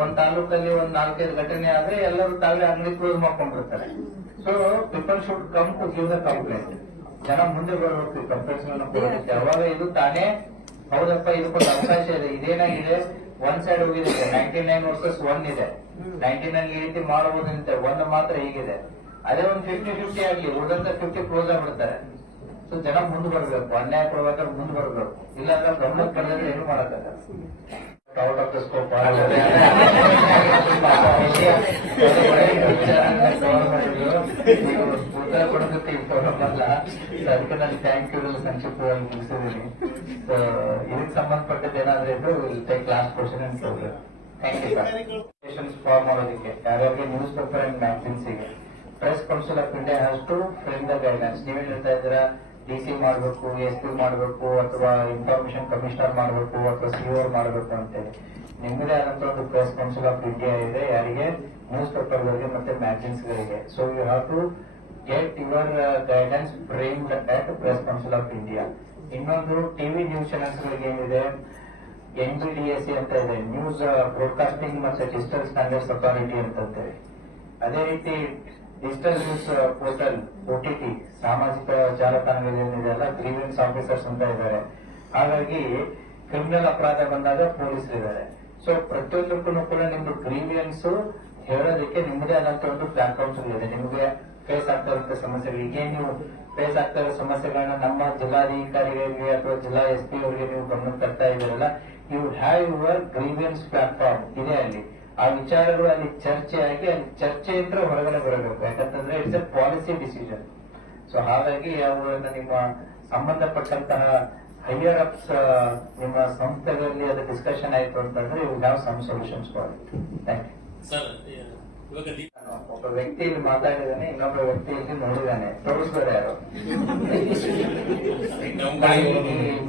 ಒಂದ್ ತಾಲೂಕಲ್ಲಿ ಒಂದ್ 4-5 ಘಟನೆ ಆದ್ರೆ ಎಲ್ಲರೂ ತಾವೇ ಅಂಗಡಿ ಕ್ಲೋಸ್ ಮಾಡ್ಕೊಂಡಿರ್ತಾರೆ. So people should come to give the complaint. ಜನ ಮುಂದೆ ಬರಬೇಕು ಕಂಪ್ಲೇಂಟ್ಸ್ ಕೊಡೋದಕ್ಕೆ. ಅವಾಗ ಇದು ತಾನೇ ಹೌದಪ್ಪ ಇದಕ್ಕೊಂದು ಅವಕಾಶ ಇದೆ. ಇದೇನಾಗಿದೆ, ಒನ್ ಸೈಡ್ ಹೋಗಿದೆ, 99 ವರ್ಸಸ್ 1 ಇದೆ. 19 ಈ ರೀತಿ ಮಾಡಬಹುದು ಅಂತ ಒಂದು ಮಾತ್ರ ಹೀಗಿದೆ. ಅದೇ ಒಂದು 50-50 ಆಗ್ಲಿ, ಉಳಿದಂತ 50 ಕ್ಲೋಸ್ ಆಗ್ಬಿಡ್ತಾರೆ. ಸೊ ಜನ ಮುಂದೆ ಬರ್ಬೇಕು, ಅನ್ಯಾಯ ಕೊಡ್ಬೇಕಾದ್ರೆ ಮುಂದೆ ಬರ್ಬೇಕು, ಇಲ್ಲಾಂದ್ರೆ ಗಮನಕ್ಕೆ ಬಂದ್ರೆ ಏನು ಮಾಡಕ್ಕಾಗಲ್ಲ. ಔಟ್ ಆಫ್ ದ ಸ್ಕೋಪ್ ಉತ್ತರ ಕೊಡೋದಕ್ಕೆ ಇಷ್ಟವಲ್ಲ. ಅದಕ್ಕೆ ನಾನು ಥ್ಯಾಂಕ್ ಯು ಸಂಕ್ಷಿಪ್ತವಾಗಿ ಮುಗಿಸಿದ್ದೀನಿ. ಇದಕ್ಕೆ ಸಂಬಂಧಪಟ್ಟದ್ದು ಏನಾದ್ರೆ ಇದ್ರು ಟೇಕ್ ಲಾಸ್ಟ್ ಕ್ವಶನ್ ಅಂತ ಕೇಳಿದ್ರು. Thank you. ಫಾರ್ಮ್ ಮಾಡೋದಕ್ಕೆ ಯಾರ್ಯಾರಿಗೆ ನ್ಯೂಸ್ ಪೇಪರ್ ಅಂಡ್ ಮ್ಯಾಗಝಿನ್ಸ್ಗೆ press council of India has to frame the guidelines. ನೀವೇನ್ ಹೇಳ್ತಾ ಇದ್ದೀರಾ, DC ಮಾಡಬೇಕು, SP ಮಾಡಬೇಕು, ಅಥವಾ ಇನ್ಫಾರ್ಮೇಶನ್ ಕಮಿಷನರ್ ಮಾಡಬೇಕು, ಅಥವಾ CO ಮಾಡಬೇಕು ಅಂತೇಳಿ. ನಿಮ್ಮದೇ ಆದಂತ ಒಂದು ಪ್ರೆಸ್ ಕೌನ್ಸಿಲ್ ಆಫ್ ಇಂಡಿಯಾ ಇದೆ, ಯಾರಿಗೆ ನ್ಯೂಸ್ ಪೇಪರ್ಗಳಿಗೆ ಮತ್ತೆ ಮ್ಯಾಗಝಿನ್ಸ್ಗಳಿಗೆ. So you have to get your guidelines framed at press council of India. ಇನ್ನೊಂದು ಟಿವಿ ನ್ಯೂಸ್ ಚಾನೆಲ್ಸ್ಗಳಿಗೆ ಏನಿದೆ, NBDSC ಅಂತ ಇದೆ, ನ್ಯೂಸ್ ಬ್ರಾಡ್ಕಾಸ್ಟಿಂಗ್ ಮತ್ತೆ ಡಿಜಿಟಲ್ ಸ್ಟ್ಯಾಂಡರ್ಡ್ಸ್ ಅಥಾರಿಟಿ ಅಂತಂತೇಳಿ. ಅದೇ ರೀತಿ ಡಿಜಿಟಲ್ ನ್ಯೂಸ್ ಪೋರ್ಟಲ್ OTT ಸಾಮಾಜಿಕ ಜಾಲತಾಣಗಳೇನಿದೆಯಲ್ಲ, ಗ್ರೀವೆನ್ಸ್ ಆಫೀಸರ್ಸ್ ಅಂತ ಇದ್ದಾರೆ. ಹಾಗಾಗಿ ಕ್ರಿಮಿನಲ್ ಅಪರಾಧ ಬಂದಾಗ ಪೊಲೀಸರು ಇದ್ದಾರೆ. ಸೊ ಪ್ರತಿಯೊಂದಕ್ಕೂ ಕೂಡ ನಿಮ್ದು ಗ್ರೀವಿಯನ್ಸ್ ಹೇಳೋದಕ್ಕೆ ನಿಮ್ಮದೇ ಆದಂತ ಒಂದು ಪ್ಲಾಟ್ಫಾರ್ಮ್ಸ್ ಇದೆ. ನಿಮಗೆ ಫೇಸ್ ಆಗ್ತಾ ಇರುವಂತ ಸಮಸ್ಯೆಗಳಿಗೆ ನೀವು ಫೇಸ್ ಆಗ್ತಾ ಇರೋ ಸಮಸ್ಯೆಗಳನ್ನ ನಮ್ಮ ಜಿಲ್ಲಾಧಿಕಾರಿಗಳಿಗೆ ಅಥವಾ ಜಿಲ್ಲಾ SP ಅವರಿಗೆ ನೀವು ಗಮನ ತರ್ತಾ ಇದ್ದೀರಲ್ಲ, you have your grievance platform ಇದೆ. ಅಲ್ಲಿ ಆ ವಿಚಾರಗಳು ಅಲ್ಲಿ ಚರ್ಚೆ ಆಗಿ ಅಲ್ಲಿ ಚರ್ಚೆಯಿಂದ ಹೊರಗಡೆ ಬರಬೇಕು. ಯಾಕಂತಂದ್ರೆ it's A policy decision. So ಹಾಗಾಗಿ ಅವುಗಳನ್ನ ನಿಮ್ಮ ಸಂಬಂಧಪಟ್ಟಂತಹ ಹೈಯರ್ ಅಪ್ಸ್ ನಿಮ್ಮ ಸಂಸ್ಥೆಗಳಲ್ಲಿ ಅದು ಡಿಸ್ಕಷನ್ ಆಯ್ತು ಅಂತಂದ್ರೆ you have some solutions for it. Thank you. ಒಬ್ಬ ವ್ಯಕ್ತಿ ಇಲ್ಲಿ ಮಾತಾಡಿದಾನೆ, ಇನ್ನೊಬ್ಬ ವ್ಯಕ್ತಿ ಇಲ್ಲಿ ನೋಡಿದಾನೆ, ತೋರಿಸ್ಬೇಡ ಯಾರು.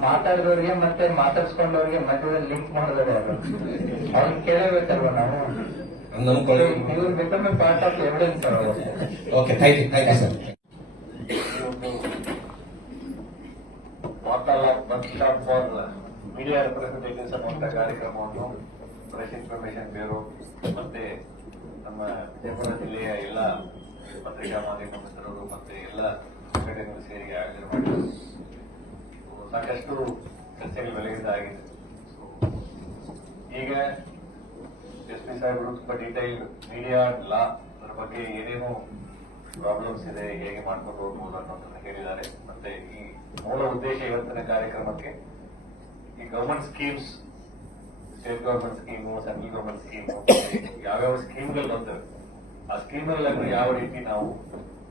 ಮಾತಾಡಿದವ್ರಿಗೆ ಮತ್ತೆ ಮಾತಾಡ್ಸ್ಕೊಂಡವ್ರಿಗೆ ಮಧ್ಯದಲ್ಲಿ ಲಿಂಕ್ ಮಾಡಿದ್ರೆ ಯಾರು, ಅವ್ರಿಗೆ ಕೇಳಬೇಕಲ್ವ ನಾವು. ಇವ್ರು become a part of evidence. Okay, thank you sir. Workshop for media representatives ಅನ್ನುವಂಥ ಕಾರ್ಯಕ್ರಮವನ್ನು ಪ್ರೆಸ್ ಇನ್ಫಾರ್ಮೇಶನ್ ಬ್ಯೂರೋ ಮತ್ತೆ ನಮ್ಮ ವಿಜಯಪುರ ಜಿಲ್ಲೆಯ ಎಲ್ಲ ಪತ್ರಿಕಾ ಮಾಧ್ಯಮ ಮಿತ್ರರು ಮತ್ತೆ ಎಲ್ಲ ಸಂಘಟನೆಗಳು ಸೇರಿ ಆಯೋಜನೆ ಮಾಡಿದ್ದಾರೆ. ಸಾಕಷ್ಟು ಚರ್ಚೆಗಳು ಬೆಳಗಿದ್ದಾಗಿದೆ. ಈಗ SP ಸಾಹೇಬರು ತುಂಬಾ ಡೀಟೈಲ್ ಮೀಡಿಯಾ ಲಾ ಅದರ ಬಗ್ಗೆ ಏನೇನು ಪ್ರಾಬ್ಲಮ್ಸ್ ಇದೆ, ಹೇಗೆ ಮಾಡ್ಕೊಂಡು ಹೋಗ್ಬೋದು ಅನ್ನೋದನ್ನ ಹೇಳಿದ್ದಾರೆ. ಮತ್ತೆ ಈ ಮೂಲ ಉದ್ದೇಶ ಇವತ್ತಿನ ಕಾರ್ಯಕ್ರಮಕ್ಕೆ ಈ government schemes, state government scheme, central government scheme, ಯಾವ್ಯಾವ ಸ್ಕೀಮ್ಗಳು ಬರ್ತವೆ, ಆ ಸ್ಕೀಮ್ಗಳನ್ನು ಯಾವ ರೀತಿ ನಾವು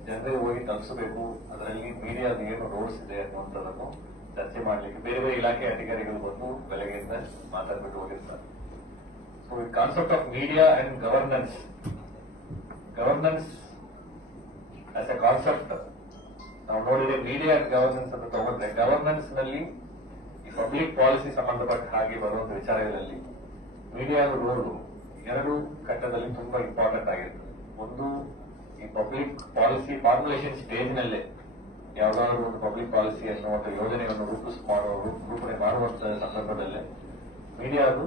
ಜನರಿಗೆ ಹೋಗಿ ತಲುಪಿಸಬೇಕು, ಅದರಲ್ಲಿ ಮೀಡಿಯಾದ ಏನು ರೋಲ್ಸ್ ಇದೆ ಅನ್ನುವಂಥದ್ದನ್ನು ಚರ್ಚೆ ಮಾಡಲಿಕ್ಕೆ ಬೇರೆ ಬೇರೆ ಇಲಾಖೆ ಅಧಿಕಾರಿಗಳು ಬಂದು ಬೆಳಗ್ಗೆಯಿಂದ ಮಾತಾಡ್ಬಿಟ್ಟು ಹೋಗಿರ್ತಾರೆ. ಸೊ ಈ concept of media and governance as A concept ನಾವು ನೋಡಿದ್ರೆ ಮೀಡಿಯಾ ಅಂಡ್ ಗವರ್ನೆನ್ಸ್ ಅಂತ ತಗೊಂಡ್ರೆ, ಗವರ್ನೆನ್ಸ್ ನಲ್ಲಿ ಈ ಪಬ್ಲಿಕ್ ಪಾಲಿಸಿ ಸಂಬಂಧಪಟ್ಟ ಹಾಗೆ ಬರುವಂತ ವಿಚಾರಗಳಲ್ಲಿ ಮೀಡಿಯಾದ ರೋಲು ಎರಡು ಘಟ್ಟದಲ್ಲಿ ತುಂಬಾ ಇಂಪಾರ್ಟೆಂಟ್ ಆಗಿರ್ತದೆ. ಒಂದು, ಈ ಪಬ್ಲಿಕ್ ಪಾಲಿಸಿ ಫಾರ್ಮುಲೇಷನ್ ಸ್ಟೇಜ್ ನಲ್ಲೇ ಯಾವುದಾದ್ರೂ ಒಂದು ಪಬ್ಲಿಕ್ ಪಾಲಿಸಿ ಅನ್ನುವಂಥ ಯೋಜನೆಯನ್ನು ರೂಪಣೆ ಮಾಡುವಂತ ಸಂದರ್ಭದಲ್ಲೇ ಮೀಡಿಯಾದು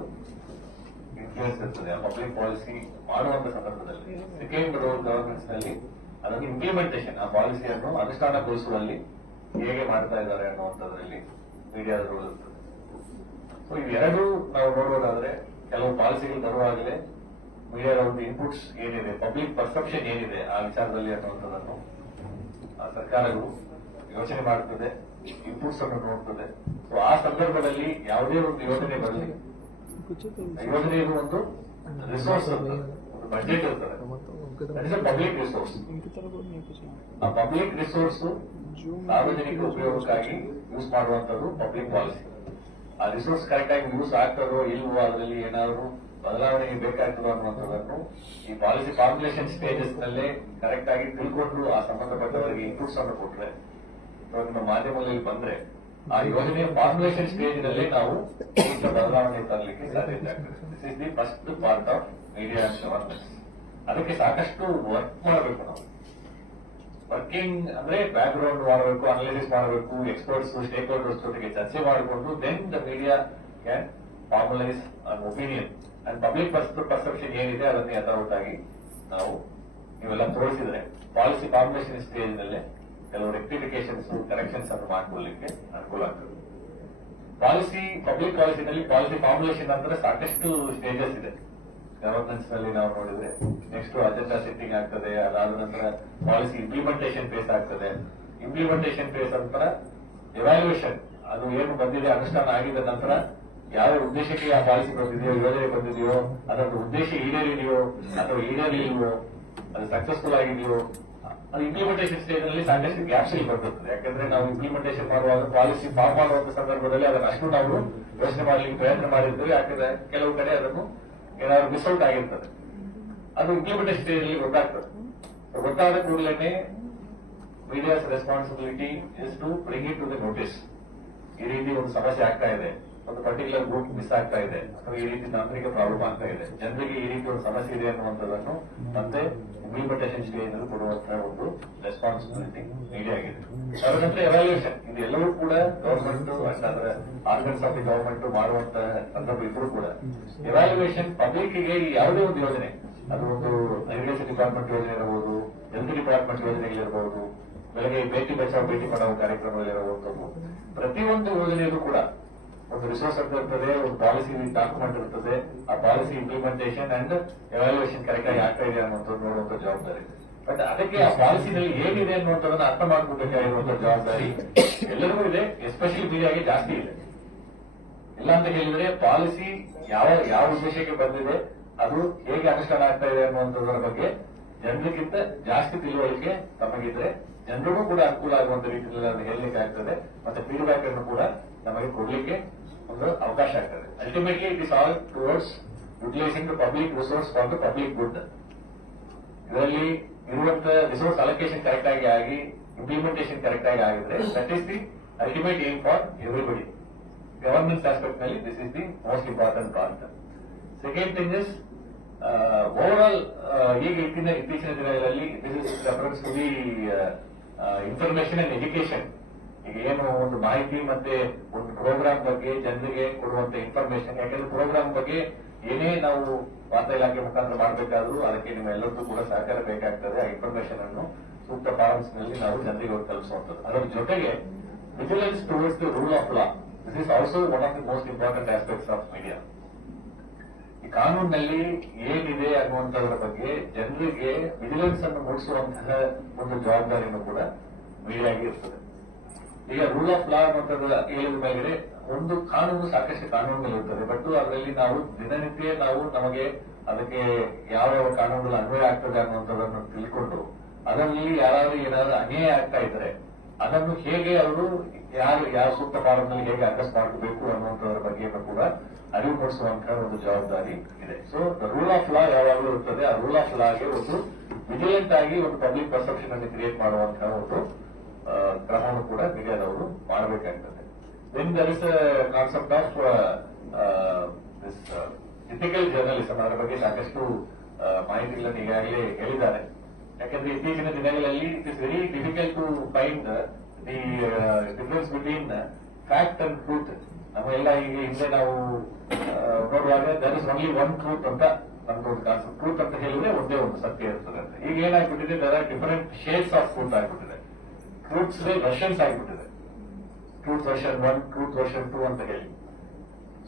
ಇನ್ಫ್ಲೂಯೆನ್ಸ್ ಇರ್ತದೆ ಆ ಪಬ್ಲಿಕ್ ಪಾಲಿಸಿ ಮಾಡುವಂತ ಸಂದರ್ಭದಲ್ಲಿ. ಸೆಕೆಂಡ್ ರೋಲ್ ಗವರ್ನೆನ್ಸ್ ನಲ್ಲಿ ಅದನ್ನು ಇಂಪ್ಲಿಮೆಂಟೇಷನ್, ಆ ಪಾಲಿಸಿಯನ್ನು ಅನುಷ್ಠಾನಗೊಳಿಸುವಲ್ಲಿ ಹೇಗೆ ಮಾಡ್ತಾ ಇದ್ದಾರೆ ಅನ್ನುವಂಥದ್ರಲ್ಲಿ ಮೀಡಿಯಾದ ರೋಲ್ ಇರ್ತದೆ. ಸೊ ಇವೆರಡೂ ನಾವು ನೋಡೋದಾದ್ರೆ ಕೆಲವು ಪಾಲಿಸಿಗಳು ಬರುವಾಗಲೇ ಮೀಡಿಯಾದ ಒಂದು ಇನ್ಪುಟ್ಸ್ ಏನಿದೆ, ಪಬ್ಲಿಕ್ ಪರ್ಸೆಪ್ಷನ್ ಏನಿದೆ ಆ ವಿಚಾರದಲ್ಲಿ ಅನ್ನುವಂಥದ್ದನ್ನು ಸರ್ಕಾರಗಳು ಯೋಚನೆ ಮಾಡುತ್ತದೆ, ಇನ್ಪುಟ್ಸ್ ಅನ್ನು ನೋಡ್ತದೆ. ಸೊ ಆ ಸಂದರ್ಭದಲ್ಲಿ ಯಾವುದೇ ಒಂದು ಯೋಜನೆ ಬರಲಿ, ಯೋಜನೆಯು ಒಂದು ರಿಸೋರ್ಸ್ ಇರ್ತದೆ, ಒಂದು ಬಜೆಟ್ ಇರ್ತದೆ, ಪಬ್ಲಿಕ್ ರಿಸೋರ್ಸ್. ಆ ಪಬ್ಲಿಕ್ ರಿಸೋರ್ಸ್ ಸಾರ್ವಜನಿಕ ಉಪಯೋಗಕ್ಕಾಗಿ ಯೂಸ್ ಮಾಡುವಂತದ್ದು ಪಬ್ಲಿಕ್ ಪಾಲಿಸಿ. ಆ ರಿಸೋರ್ಸ್ ಕರೆಕ್ಟ್ ಆಗಿ ಯೂಸ್ ಆಗ್ತದೋ ಇಲ್ವೋ, ಅದರಲ್ಲಿ ಏನಾದರೂ ಬದಲಾವಣೆಗೆ ಬೇಕಾಗ್ತದೋ ಅನ್ನುವಂಥದ್ದನ್ನು ಈ ಪಾಲಿಸಿ ಫಾರ್ಮುಲೇಷನ್ ಸ್ಟೇಜಸ್ ನಲ್ಲೇ ಕರೆಕ್ಟ್ ಆಗಿ ತಿಳ್ಕೊಂಡು ಆ ಸಂಬಂಧಪಟ್ಟವರಿಗೆ ಇನ್ಪುಟ್ಸ್ ಅನ್ನು ಕೊಟ್ಟರೆ, ನಿಮ್ಮ ಮಾಧ್ಯಮದಲ್ಲಿ ಬಂದ್ರೆ ಆ ಯೋಜನೆಯ ಫಾರ್ಮುಲೇಷನ್ ಸ್ಟೇಜ್ ನಲ್ಲೇ ನಾವು ಬದಲಾವಣೆ ತರಲಿಕ್ಕೆ ಸಾಧ್ಯತೆ ಆಗ್ತದೆ. This is the first part of media and governance. ಅದಕ್ಕೆ ಸಾಕಷ್ಟು ವರ್ಕ್ ಮಾಡಬೇಕು ನಾವು. ವರ್ಕಿಂಗ್ ಅಂದ್ರೆ ಬ್ಯಾಕ್ ಗ್ರೌಂಡ್ ಮಾಡಬೇಕು, ಅನಾಲಿಸಿಸ್ ಮಾಡಬೇಕು, ಎಕ್ಸ್ಪರ್ಟ್ಸ್, ಸ್ಟೇಕ್ ಹೋಲ್ಡರ್ಸ್ ಜೊತೆಗೆ ಚರ್ಚೆ ಮಾಡಿಕೊಂಡು then the media can formalise an opinion and public perception ಏನಿದೆ ಅದನ್ನೇ ಯಥಾವತ್ತಾಗಿ ನಾವು ನೀವೆಲ್ಲ ತೋರಿಸಿದ್ರೆ ಪಾಲಿಸಿ ಫಾರ್ಮುಲೇಷನ್ ಸ್ಟೇಜ್ ನಲ್ಲೇ ಕೆಲವು ರೆಕ್ಟಿಫಿಕೇಶನ್ಸ್, ಕರೆಕ್ಷನ್ಸ್ ಅನ್ನು ಮಾಡ್ಕೊಳ್ಳಿಕ್ಕೆ ಅನುಕೂಲ ಆಗ್ತದೆ. ಪಾಲಿಸಿ, ಪಬ್ಲಿಕ್ ಪಾಲಿಸಿನಲ್ಲಿ ಪಾಲಿಸಿ ಫಾರ್ಮುಲೇಷನ್ ಅಂದ್ರೆ ಸಾಕಷ್ಟು ಸ್ಟೇಜಸ್ ಇದೆ. ಗವರ್ನೆನ್ಸ್ ನಲ್ಲಿ ನಾವು ನೋಡಿದ್ರೆ ನೆಕ್ಸ್ಟ್ ಅಜೆಂಡಾ ಸೆಟ್ಟಿಂಗ್ ಆಗ್ತದೆ, ಅದಾದ ನಂತರ ಪಾಲಿಸಿ ಇಂಪ್ಲಿಮೆಂಟೇಷನ್ ಫೇಸ್ ಆಗ್ತದೆ. ಇಂಪ್ಲಿಮೆಂಟೇಷನ್ ಫೇಸ್ ನಂತರ ಎವ್ಯಾಲ್ಯೂಯೇಷನ್, ಅದು ಏನು ಬಂದಿದೆ ಅನುಷ್ಠಾನ ಆಗಿದ ನಂತರ ಯಾವ ಉದ್ದೇಶಕ್ಕೆ ಆ ಪಾಲಿಸಿ ಬಂದಿದೆಯೋ, ಯೋಜನೆ ಬಂದಿದೆಯೋ, ಅದರ ಉದ್ದೇಶ ಈಡೇರಿದೆಯೋ ಅಥವಾ ಈಡೇರಿಲ್ವೋ, ಅದು ಸಕ್ಸಸ್ಫುಲ್ ಆಗಿದೆಯೋ, ಅದು ಇಂಪ್ಲಿಮೆಂಟೇಷನ್ ಸ್ಟೇಜ್ ನಲ್ಲಿ ಸಾಕಷ್ಟು ಗ್ಯಾಪ್ಸ್ ಇಲ್ಲಿ ಬರ್ತದೆ. ಯಾಕಂದ್ರೆ ನಾವು ಇಂಪ್ಲಿಮೆಂಟೇಷನ್ ಮಾಡುವಾಗ ಪಾಲಿಸಿ ಫಾರ್ಮ್ ಮಾಡುವಂತ ಸಂದರ್ಭದಲ್ಲಿ ಅದನ್ನು ಅಷ್ಟು ನಾವು ಯೋಚನೆ ಮಾಡ್ಲಿಕ್ಕೆ ಪ್ರಯತ್ನ ಮಾಡಿರ್ತೀವಿ. ಯಾಕಂದ್ರೆ ಕೆಲವು ಕಡೆ ಅದನ್ನು ಏನಾದ್ರು ಮಿಸ್ಔಟ್ ಆಗಿರ್ತದೆ, ಅದು ಇಂಪ್ಲಿಮೆಂಟೇಷನ್ ಸ್ಟೇಜ್ ಅಲ್ಲಿ ಗೊತ್ತಾಗ್ತದೆ. ಗೊತ್ತಾದ ಕೂಡಲೇ media's responsibility is to bring it to the notice. ಈ ರೀತಿ ಒಂದು ಸಮಸ್ಯೆ ಆಗ್ತಾ ಇದೆ, ಒಂದು ಪರ್ಟಿಕ್ಯುಲರ್ ಗ್ರೂಪ್ ಮಿಸ್ ಆಗ್ತಾ ಇದೆ, ಅಥವಾ ಈ ರೀತಿ ತಾಂತ್ರಿಕ ಪ್ರಾಬ್ಲಮ್ ಆಗ್ತಾ ಇದೆ, ಜನರಿಗೆ ಈ ರೀತಿ ಒಂದು ಸಮಸ್ಯೆ ಇದೆ ಅನ್ನುವಂಥದ್ದನ್ನು ಮತ್ತೆ ಇಂಪ್ಲಿಮೆಂಟೇಷನ್ ಸ್ಟೇಜ್ ನಲ್ಲಿ ಕೊಡುವಂತಹ ಒಂದು ರೆಸ್ಪಾನ್ಸಿಬಿಲಿಟಿ ಮೀಡಿಯಾ ಆಗಿದೆ. ಅದರ ನಂತರ ಎವ್ಯಾಲ್ಯೂಯೇಷನ್, ಇದು ಎಲ್ಲವೂ ಕೂಡ ಗವರ್ಮೆಂಟ್ ಅಂಡ್ ಅದರ ಆರ್ಗನ್ಸ್ ಆಫ್ ದಿ ಗವರ್ಮೆಂಟ್ ಮಾಡುವಂತಹ ಸಂದರ್ಭ ಇದ್ರೂ ಕೂಡ ಎವ್ಯಾಲ್ಯೂಯೇಷನ್ ಪಬ್ಲಿಕ್ಗೆ ಯಾವುದೇ ಒಂದು ಯೋಜನೆ, ಅದು ಒಂದು ಇರಿಗೇಷನ್ ಡಿಪಾರ್ಟ್ಮೆಂಟ್ ಯೋಜನೆ ಇರಬಹುದು, ಹೆಲ್ತ್ ಡಿಪಾರ್ಟ್ಮೆಂಟ್ ಯೋಜನೆಗಳಿರಬಹುದು, ಬೆಳಗ್ಗೆ ಬೇಟಿ ಬಚಾವ್ ಬೇಟಿ ಪಡಾವ್ ಕಾರ್ಯಕ್ರಮಗಳಿರಬಹುದು, ಪ್ರತಿಯೊಂದು ಯೋಜನೆಯಲ್ಲೂ ಕೂಡ ಒಂದು ರಿಸೋರ್ಸ್ ಅಂತ ಇರ್ತದೆ, ಒಂದು ಪಾಲಿಸಿ ಡಾಕ್ಯುಮೆಂಟ್ ಇರ್ತದೆ. ಆ policy implementation and evaluation correct ಆಗಿ ಆಗ್ತಾ ಇದೆ ಅನ್ನುವಂಥದ್ದು ನೋಡುವಂತ ಜವಾಬ್ದಾರಿ. ಬಟ್ ಅದಕ್ಕೆ ಆ ಪಾಲಿಸಿನಲ್ಲಿ ಏನಿದೆ ಅನ್ನುವಂಥದ್ದನ್ನ ಅರ್ಥ ಮಾಡ್ಕೋಬೇಕಾಗಿರುವಂತ ಜವಾಬ್ದಾರಿ ಎಲ್ಲರಿಗೂ ಇದೆ, ಎಸ್ಪೆಷಲಿ ಮೀಡಿಯಾಗೆ ಜಾಸ್ತಿ ಇದೆ. ಇಲ್ಲ ಅಂತ ಹೇಳಿದ್ರೆ ಪಾಲಿಸಿ ಯಾವ ಉದ್ದೇಶಕ್ಕೆ ಬಂದಿದೆ, ಅದು ಹೇಗೆ ಅನುಷ್ಠಾನ ಆಗ್ತಾ ಇದೆ ಅನ್ನುವಂಥದ್ರ ಬಗ್ಗೆ ಜನರಿಗಿಂತ ಜಾಸ್ತಿ ತಿಳುವಳಿಕೆ ತಮಗಿದ್ರೆ ಜನರಿಗೂ ಕೂಡ ಅನುಕೂಲ ಆಗುವಂತ ರೀತಿಯಲ್ಲಿ ಅದನ್ನು ಹೇಳಲಿಕ್ಕೆ ಆಗ್ತದೆ, ಮತ್ತೆ ಫೀಡ್ಬ್ಯಾಕ್ ಅನ್ನು ಕೂಡ ನಮಗೆ ಕೊಡ್ಲಿಕ್ಕೆ ಒಂದು ಅವಕಾಶ ಆಗ್ತದೆ. Ultimately it is all towards utilising the public resource for the public good. ಇದರಲ್ಲಿ ಇರುವಂತ ರಿಸೋರ್ಸ್ ಅಲೋಕೇಶನ್ ಕರೆಕ್ಟ್ ಆಗಿ ಇಂಪ್ಲಿಮೆಂಟೇಷನ್ ಕರೆಕ್ಟ್ ಆಗಿದ್ರೆ that is the ultimate aim for everybody. Governance aspect ನಲ್ಲಿ this is the most important part. Second thing is overall ಈಗ ಇತ್ತೀಚಿನ ದಿನಗಳಲ್ಲಿ this is reference to the information and education. ಈಗ ಏನು ಒಂದು ಮಾಹಿತಿ ಮತ್ತೆ ಒಂದು ಪ್ರೋಗ್ರಾಮ್ ಬಗ್ಗೆ ಜನರಿಗೆ ಕೊಡುವಂತ ಇನ್ಫಾರ್ಮೇಶನ್, ಯಾಕಂದ್ರೆ ಪ್ರೋಗ್ರಾಮ್ ಬಗ್ಗೆ ಏನೇ ನಾವು ವಾರ್ತಾ ಇಲಾಖೆ ಮುಖಾಂತರ ಮಾಡಬೇಕಾದ್ರೂ ಅದಕ್ಕೆ ನಿಮ್ಮೆಲ್ಲರಿಗೂ ಕೂಡ ಸಹಕಾರ ಬೇಕಾಗ್ತದೆ. ಆ ಇನ್ಫಾರ್ಮೇಶನ್ ಅನ್ನು ಸೂಕ್ತ ಫಾರಮ್ಸ್ ನಲ್ಲಿ ನಾವು ಜನರಿಗೆ ತಲುಪಿಸುವಂಥದ್ದು. ಅದರ ಜೊತೆಗೆ vigilance towards the rule of law, this is also one of the most important aspects of media. ಈ ಕಾನೂನಿನಲ್ಲಿ ಏನಿದೆ ಅನ್ನುವಂಥದ್ರ ಬಗ್ಗೆ ಜನರಿಗೆ ವಿಜಿಲೆನ್ಸ್ ಅನ್ನು ಮೂಡಿಸುವಂತಹ ಒಂದು ಜವಾಬ್ದಾರಿಯನ್ನು ಕೂಡ ಮೀಡಿಯಾಗೆ ಇರ್ತದೆ. ಈಗ ರೂಲ್ ಆಫ್ ಲಾ ಅನ್ನುವಂಥದ್ದು ಹೇಳಿದ ಮೇಲೆ ಒಂದು ಕಾನೂನು ಸಾಕಷ್ಟು ಕಾನೂನುಗಳಿರ್ತದೆ, ಬಟ್ ಅದರಲ್ಲಿ ನಾವು ದಿನನಿತ್ಯ ನಮಗೆ ಅದಕ್ಕೆ ಯಾವ ಕಾನೂನುಗಳು ಅನ್ವಯ ಆಗ್ತದೆ ಅನ್ನುವಂಥದ್ದನ್ನು ತಿಳ್ಕೊಂಡು ಅದರಲ್ಲಿ ಯಾರಾದ್ರೂ ಏನಾದ್ರೂ ಅನ್ಯಾಯ ಆಗ್ತಾ ಇದ್ರೆ ಅದನ್ನು ಹೇಗೆ ಅವರು ಯಾವ ಸೂಕ್ತ ಕಾನೂನಲ್ಲಿ ಹೇಗೆ ಅಡ್ರೆಸ್ ಮಾಡಬೇಕು ಅನ್ನುವಂಥದ್ರ ಬಗ್ಗೆ ಕೂಡ ಅರಿವು ಮೂಡಿಸುವಂತಹ ಒಂದು ಜವಾಬ್ದಾರಿ ಇದೆ. So the rule of law ಯಾವಾಗಲೂ ಇರ್ತದೆ. ಆ ರೂಲ್ ಆಫ್ ಲಾಗೆ ಒಂದು ವಿಜಿಲೆಂಟ್ ಆಗಿ ಒಂದು ಪಬ್ಲಿಕ್ ಪರ್ಸೆಪ್ಷನ್ ಅನ್ನು ಕ್ರಿಯೇಟ್ ಮಾಡುವಂತಹ ಒಂದು ಕ್ರಮವನ್ನು ಕೂಡ ಮೀಡಿಯಾದವರು ಮಾಡಬೇಕಾಗ್ತದೆ. Then there is concept of this ethical journalism. ಅದರ ಬಗ್ಗೆ ಸಾಕಷ್ಟು ಮಾಹಿತಿಗಳನ್ನು ಈಗಾಗಲೇ ಹೇಳಿದ್ದಾರೆ. ಯಾಕಂದ್ರೆ ಇತ್ತೀಚಿನ ದಿನಗಳಲ್ಲಿ it is very difficult to find the difference between fact and truth. ನಮ್ಮೆಲ್ಲ ಈಗ ಹಿಂದೆ ನಾವು ನೋಡುವಾಗ there is only one truth ಅಂತ ನಮ್ದು ಒಂದು ಕಾನ್ಸೆಪ್ಟ್. ಟ್ರೂತ್ ಅಂತ ಹೇಳಿದ್ರೆ ಒಂದೇ ಒಂದು ಸತ್ಯ ಇರ್ತದೆ ಅಂತ. ಈಗ ಏನಾಗ್ಬಿಟ್ಟಿದೆ, there are different shades of truth ಆಗ್ಬಿಟ್ಟಿದೆ. ಟ್ರೂತ್ಸ್ ವರ್ಷನ್ಸ್ ಆಗ್ಬಿಟ್ಟಿದೆ. ಟ್ರೂತ್ ವರ್ಷನ್ 1, ಟ್ರೂತ್ ವರ್ಷನ್ 2 ಅಂತ ಹೇಳಿ.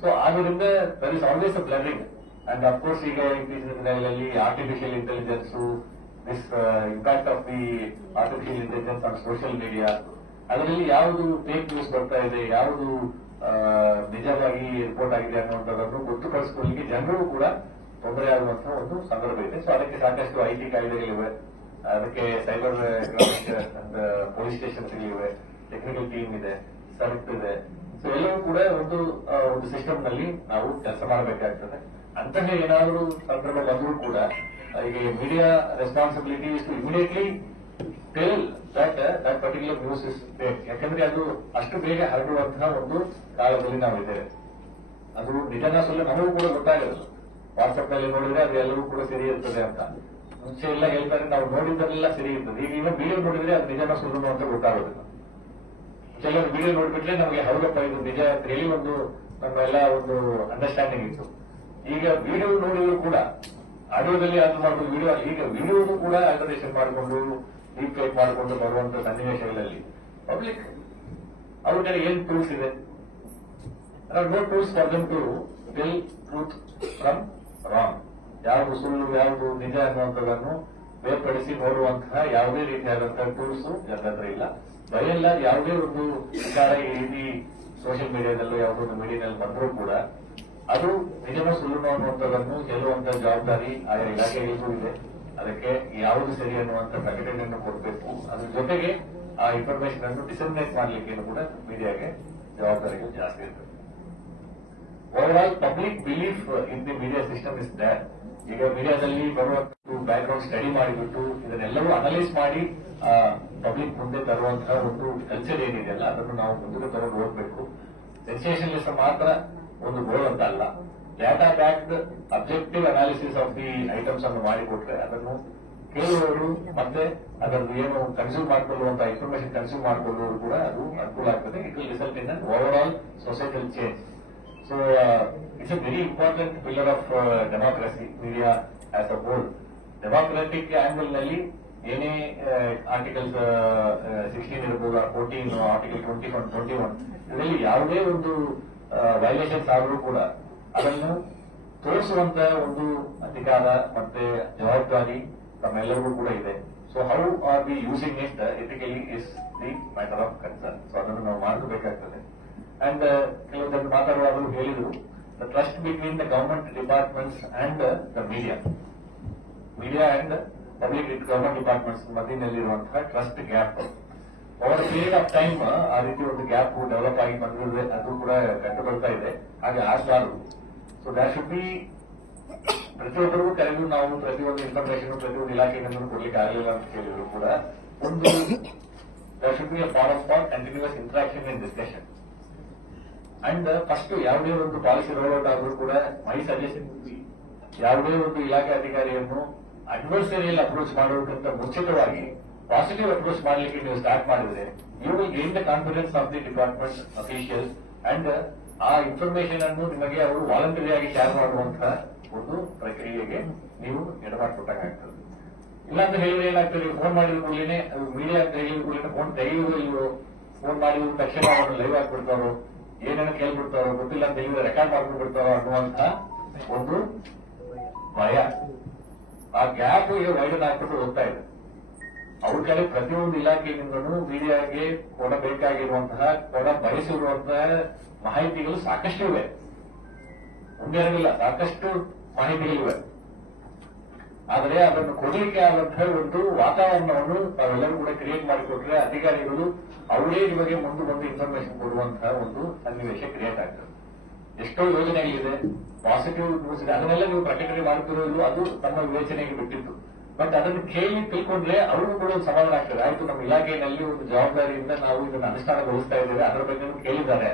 ಸೊ ಆದ್ದರಿಂದ there is always a blurring. And of course ಈಗ ಇತ್ತೀಚಿನ ದಿನಗಳಲ್ಲಿ artificial intelligence, this impact of the artificial intelligence on social media, ಅದರಲ್ಲಿ ಯಾವುದು ಫೇಕ್ ನ್ಯೂಸ್ ಬರ್ತಾ ಇದೆ, ಯಾವುದು ನಿಜವಾಗಿ ರಿಪೋರ್ಟ್ ಆಗಿದೆ ಅನ್ನುವಂಥದ್ದನ್ನು ಗೊತ್ತುಪಡಿಸಿಕೊಳ್ಳಲಿಕ್ಕೆ ಜನರು ಕೂಡ ತೊಂದರೆ ಆಗುವಂತಹ ಒಂದು ಸಂದರ್ಭ ಇದೆ. ಸೊ ಅದಕ್ಕೆ ಸಾಕಷ್ಟು ಐಟಿ ಕಾಯ್ದೆಗಳಿವೆ, ಅದಕ್ಕೆ ಸೈಬರ್ ಪೊಲೀಸ್ ಸ್ಟೇಷನ್ಸ್ ಇವೆ, ಟೆಕ್ನಿಕಲ್ ಟೀಮ್ ಇದೆ, ಸರ್ಕ್ ಇದೆ. ಸೊ ಎಲ್ಲವೂ ಕೂಡ ಒಂದು ಸಿಸ್ಟಮ್ ನಲ್ಲಿ ನಾವು ಕೆಲಸ ಮಾಡಬೇಕಾಗ್ತದೆ. ಅಂತಹ ಏನಾದರೂ ಸಂದರ್ಭ ಬಂದರೂ ಕೂಡ ಈಗ media responsibility is to immediately tell that particular news is fake. ಯಾಕಂದ್ರೆ ಅದು ಅಷ್ಟು ಬೇಗ ಹರಡುವಂತಹ ಒಂದು ಕಾಲದಲ್ಲಿ ನಾವು ಇದ್ದೇವೆ. ಅದು ನಿಜನ ಸುಳ್ಳು ನಮಗೂ ಕೂಡ ಗೊತ್ತಾಗಲ್ಲ. ವಾಟ್ಸ್ಆಪ್ ನಲ್ಲಿ ನೋಡಿದ್ರೆ ಅದು ಎಲ್ಲವೂ ಕೂಡ ಸರಿ ಇರ್ತದೆ ಅಂತ ಮುಂಚೆ ಎಲ್ಲ ಹೇಳ್ತಾರೆ, ನಾವು ನೋಡಿದ್ದೆಲ್ಲ ಸರಿ ಇರ್ತದೆ. ಈಗ ಇನ್ನೂ ವಿಡಿಯೋ ನೋಡಿದ್ರೆ ಅದು ನಿಜನ ಸುಳ್ಳು ಅಂತ ಗೊತ್ತಾಗೋದಿಲ್ಲ. ಕೆಲವರು ವಿಡಿಯೋ ನೋಡ್ಬಿಟ್ರೆ ನಮಗೆ ಹೌದಪ್ಪ ಇದು ನಿಜ ಅಂತ ಹೇಳಿ ಒಂದು ನಮ್ಮೆಲ್ಲ ಒಂದು ಅಂಡರ್ಸ್ಟ್ಯಾಂಡಿಂಗ್ ಇತ್ತು. ಈಗ ವಿಡಿಯೋ ನೋಡಿದ್ರು ಕೂಡ ಆಡಿಯೋದಲ್ಲಿ ಆಲ್ಟರ್ ಮಾಡ್ಕೊಂಡು ವಿಡಿಯೋನು ಕೂಡ ಆಲ್ಟರೇಷನ್ ಮಾಡಿಕೊಂಡು ಡೀಪ್ ಫೇಕ್ ಮಾಡಿಕೊಂಡು ಬರುವಂತ ಸನ್ನಿವೇಶಗಳಲ್ಲಿ ಪಬ್ಲಿಕ್ ಅವ್ರ ಕಡೆ ಏನ್ ಟೂಲ್ಸ್ ಇದೆ, no tools for them to tell truth from wrong. ಯಾವುದು ಸುಳ್ಳು ಯಾವುದು ನಿಜ ಅನ್ನುವಂಥದ್ದನ್ನು ಬೇರ್ಪಡಿಸಿ ನೋಡುವಂತಹ ಯಾವುದೇ ರೀತಿಯಾದಂತಹ ಟೂಲ್ಸ್ ಜನರ ಹತ್ರ ಇಲ್ಲ. ಬಯಲ್ಲ ಯಾವುದೇ ಒಂದು ವಿಚಾರ ಈ ರೀತಿ ಸೋಷಿಯಲ್ ಮೀಡಿಯಾದಲ್ಲೂ ಯಾವುದೋ ಒಂದು ಮೀಡಿಯಾದಲ್ಲಿ ಬಂದರೂ ಕೂಡ ಅದು ನಿಜನೋ ಸುಳ್ಳುನೋ ಅನ್ನುವಂಥದ್ದನ್ನು ಹೇಳುವಂತ ಜವಾಬ್ದಾರಿ ಆಯಾ ಇಲಾಖೆಗಳಿಗೂ ಇದೆ. ಅದಕ್ಕೆ ಯಾವುದು ಸರಿ ಅನ್ನುವಂಥ ಪ್ರಕಟಣೆಯನ್ನು ಕೊಡಬೇಕು. ಅದ್ರ ಜೊತೆಗೆ ಆ ಇನ್ಫಾರ್ಮೇಶನ್ ಅನ್ನು ಡಿಸಮಿನೇಟ್ ಮಾಡ್ಲಿಕ್ಕೆ ಕೂಡ ಮೀಡಿಯಾಗೆ ಜವಾಬ್ದಾರಿಗಳು ಜಾಸ್ತಿ ಇರ್ತದೆ. Over public belief in the media system is that ಈಗ ಮೀಡಿಯಾದಲ್ಲಿ ಬರುವಂತ ಬ್ಯಾಕ್ ಗ್ರೌಂಡ್ ಸ್ಟಡಿ ಮಾಡಿಬಿಟ್ಟು ಇದನ್ನೆಲ್ಲವೂ ಅನಲೈಸ್ ಮಾಡಿ ಪಬ್ಲಿಕ್ ಮುಂದೆ ತರುವಂತಹ ಒಂದು ಕಲ್ಚರ್ ಏನಿದೆಯಲ್ಲ ಅದನ್ನು ನಾವು ಮುಂದೆ ತಗೊಂಡು ಹೋಗ್ಬೇಕು. ಸೆನ್ಸೇಷನಲಿಸಂ ಮಾತ್ರ ಒಂದು ಗೋಲ್ ಅಂತ ಅಲ್ಲ, data backed objective analysis of the items ಅನ್ನು ಮಾಡಿಕೊಟ್ರೆ ಅದನ್ನು ಕೇಳುವವರು ಮತ್ತೆ ಅದನ್ನು ಏನು ಕನ್ಸ್ಯೂಮ್ ಮಾಡಿಕೊಳ್ಳುವಂತಹ ಇನ್ಫಾರ್ಮೇಶನ್ ಕನ್ಸ್ಯೂಮ್ ಮಾಡಿಕೊಳ್ಳುವವರು ಕೂಡ ಅದು ಅನುಕೂಲ ಆಗ್ತದೆ. It will result in an over all societal change. So it's a very important pillar of democracy, media as a whole. Democratic angle ನಲ್ಲಿ ಏನೇ ಆರ್ಟಿಕಲ್ಸ್ 16 ಇರಬಹುದು, 14, ಆರ್ಟಿಕಲ್ 21 ಇದರಲ್ಲಿ ಯಾವುದೇ ಒಂದು ವೈಲೇಷನ್ಸ್ ಆದರೂ ಕೂಡ ಅದನ್ನು ತೋರಿಸುವಂತ ಒಂದು ಅಧಿಕಾರ ಮತ್ತೆ ಜವಾಬ್ದಾರಿ ತಮ್ಮೆಲ್ಲರಿಗೂ ಕೂಡ ಇದೆ. So how are we using it ethically is the matter of concern. So ಅದನ್ನು ನಾವು ಮಾಡಬೇಕಾಗ್ತದೆ. ಅಂಡ್ ಕೆಲವು ಜನ ಮಾತಾಡುವಾಗ ಹೇಳಿದ್ರು the trust between the government departments and the media and public government departments ಮಧ್ಯದಲ್ಲಿರುವಂತಹ trust gap over period of time ಆ ರೀತಿ ಒಂದು ಗ್ಯಾಪ್ ಡೆವಲಪ್ ಆಗಿ ಬಂದಿದೆ. ಅದು ಕೂಡ ಕಂಡು ಬರ್ತಾ ಇದೆ. ಹಾಗೆ ಆಗಬಾರದು. ಸೊ ದ್ಯಾಟ್ ಶುಡ್ ಬಿ ಪ್ರತಿಯೊಬ್ಬರಿಗೂ ಕರೆದು ನಾವು ಪ್ರತಿಯೊಂದು ಇನ್ಫಾರ್ಮೇಶನ್ ಪ್ರತಿಯೊಂದು ಇಲಾಖೆಯನ್ನು ಕೊಡ್ಲಿಕ್ಕೆ ಆಗಲಿಲ್ಲ ಅಂತ ಕೇಳಿದ್ರು ಕೂಡ ಒಂದು there should be a forum for continuous interaction and discussion. And first ಯಾವುದೇ ಒಂದು ಪಾಲಿಸಿ ರೋಲ್ಔಟ್ ಆದ್ರೂ ಕೂಡ ಮೈ ಸಜೆಷನ್ ಯಾವುದೇ ಒಂದು ಇಲಾಖೆ ಅಧಿಕಾರಿಯನ್ನು ಅಡ್ವರ್ಸರಿಯಲ್ಲಿ ಅಪ್ರೋಚ್ ಮಾಡೋದಕ್ಕಿಂತ ಮುಂಚಿತವಾಗಿ ಪಾಸಿಟಿವ್ ಅಪ್ರೋಚ್ ಮಾಡಲಿಕ್ಕೆ ನೀವು ಸ್ಟಾರ್ಟ್ ಮಾಡಿದ್ರೆ you will gain the confidence of the department officials and ಆ ಇನ್ಫಾರ್ಮೇಶನ್ ಅನ್ನು ನಿಮಗೆ ಅವರು ವಾಲಂಟರಿ ಆಗಿ ಶೇರ್ ಮಾಡುವಂತಹ ಒಂದು ಪ್ರಕ್ರಿಯೆಗೆ ನೀವು ಎಡಮಾಡ್ಕೊಟ್ಟಾಗ್ತದೆ. ಇಲ್ಲಾಂತ ಹೇಳಿದ್ರೆ ಏನಾಗ್ತದೆ, ಫೋನ್ ಮಾಡಿದ ಕೂಡಲೇ ಮೀಡಿಯಾ ಅಂತ ಹೇಳಿದ ಕೂಡಲೇ ಫೋನ್ ತೆಗೆಯುವುದು ಇಲ್ವೋ, ಫೋನ್ ಮಾಡಿದ ತಕ್ಷಣ ಅವರು ಲೈವ್ ಆಗಿಬಿಡ್ತಾರೋ, ಏನೇನೋ ಕೇಳ್ಬಿಡ್ತಾರೋ ಗೊತ್ತಿಲ್ಲ ಅಂತ ಹೇಳಿದ್ರೆ ರೆಕಾರ್ಡ್ ಮಾಡ್ಕೊಂಡು ಬಿಡ್ತಾರೋ ಅನ್ನುವಂತ ಒಂದು ಭಯ. ಆ ಗ್ಯಾಪ್ ವೈಡನ್ ಆಗ್ಬಿಟ್ಟು ಹೋಗ್ತಾ ಇದೆ. ಅವ್ರ ಕಡೆ ಪ್ರತಿಯೊಂದು ಇಲಾಖೆಯಿಂದಲೂ ಮೀಡಿಯಾಗೆ ಕೊಡಬೇಕಾಗಿರುವಂತಹ ಬಯಸಿರುವಂತಹ ಮಾಹಿತಿಗಳು ಸಾಕಷ್ಟು ಇವೆ. ಒಂದೆರಡಿಲ್ಲ, ಸಾಕಷ್ಟು ಮಾಹಿತಿಗಳಿವೆ. ಆದರೆ ಅದನ್ನು ಕೊಡಲಿಕ್ಕೆ ಆದಂತಹ ಒಂದು ವಾತಾವರಣವನ್ನು ತಾವೆಲ್ಲರೂ ಕೂಡ ಕ್ರಿಯೇಟ್ ಮಾಡಿಕೊಟ್ರೆ ಅಧಿಕಾರಿಗಳು ಅವರೇ ನಿಮಗೆ ಮುಂದೆ ಬಂದು ಇನ್ಫಾರ್ಮೇಶನ್ ಕೊಡುವಂತಹ ಒಂದು ಸನ್ನಿವೇಶ ಕ್ರಿಯೇಟ್ ಆಗ್ತದೆ. ಎಷ್ಟೋ ಯೋಜನೆಗಳಿದೆ, ಪಾಸಿಟಿವ್ ನ್ಯೂಸ್ ಇದೆ, ಅದನ್ನೆಲ್ಲ ನೀವು ಪ್ರಕಟಣೆ ಮಾಡುತ್ತಿರೋದು ಅದು ತಮ್ಮ ವಿವೇಚನೆಗೆ ಬಿಟ್ಟಿತ್ತು. ಬಟ್ ಅದನ್ನು ಕೇಳಿ ತಿಳ್ಕೊಂಡ್ರೆ ಅವರು ಕೂಡ ಒಂದು ಸಮಾಧಾನ ಆಗ್ತದೆ. ಆಯ್ತು, ನಮ್ಮ ಇಲಾಖೆಯಲ್ಲಿ ಒಂದು ಜವಾಬ್ದಾರಿಯಿಂದ ನಾವು ಇದನ್ನು ಅನುಷ್ಠಾನಗೊಳಿಸ್ತಾ ಇದ್ದೇವೆ, ಅದರ ಬಗ್ಗೆ ಕೇಳಿದ್ದಾರೆ,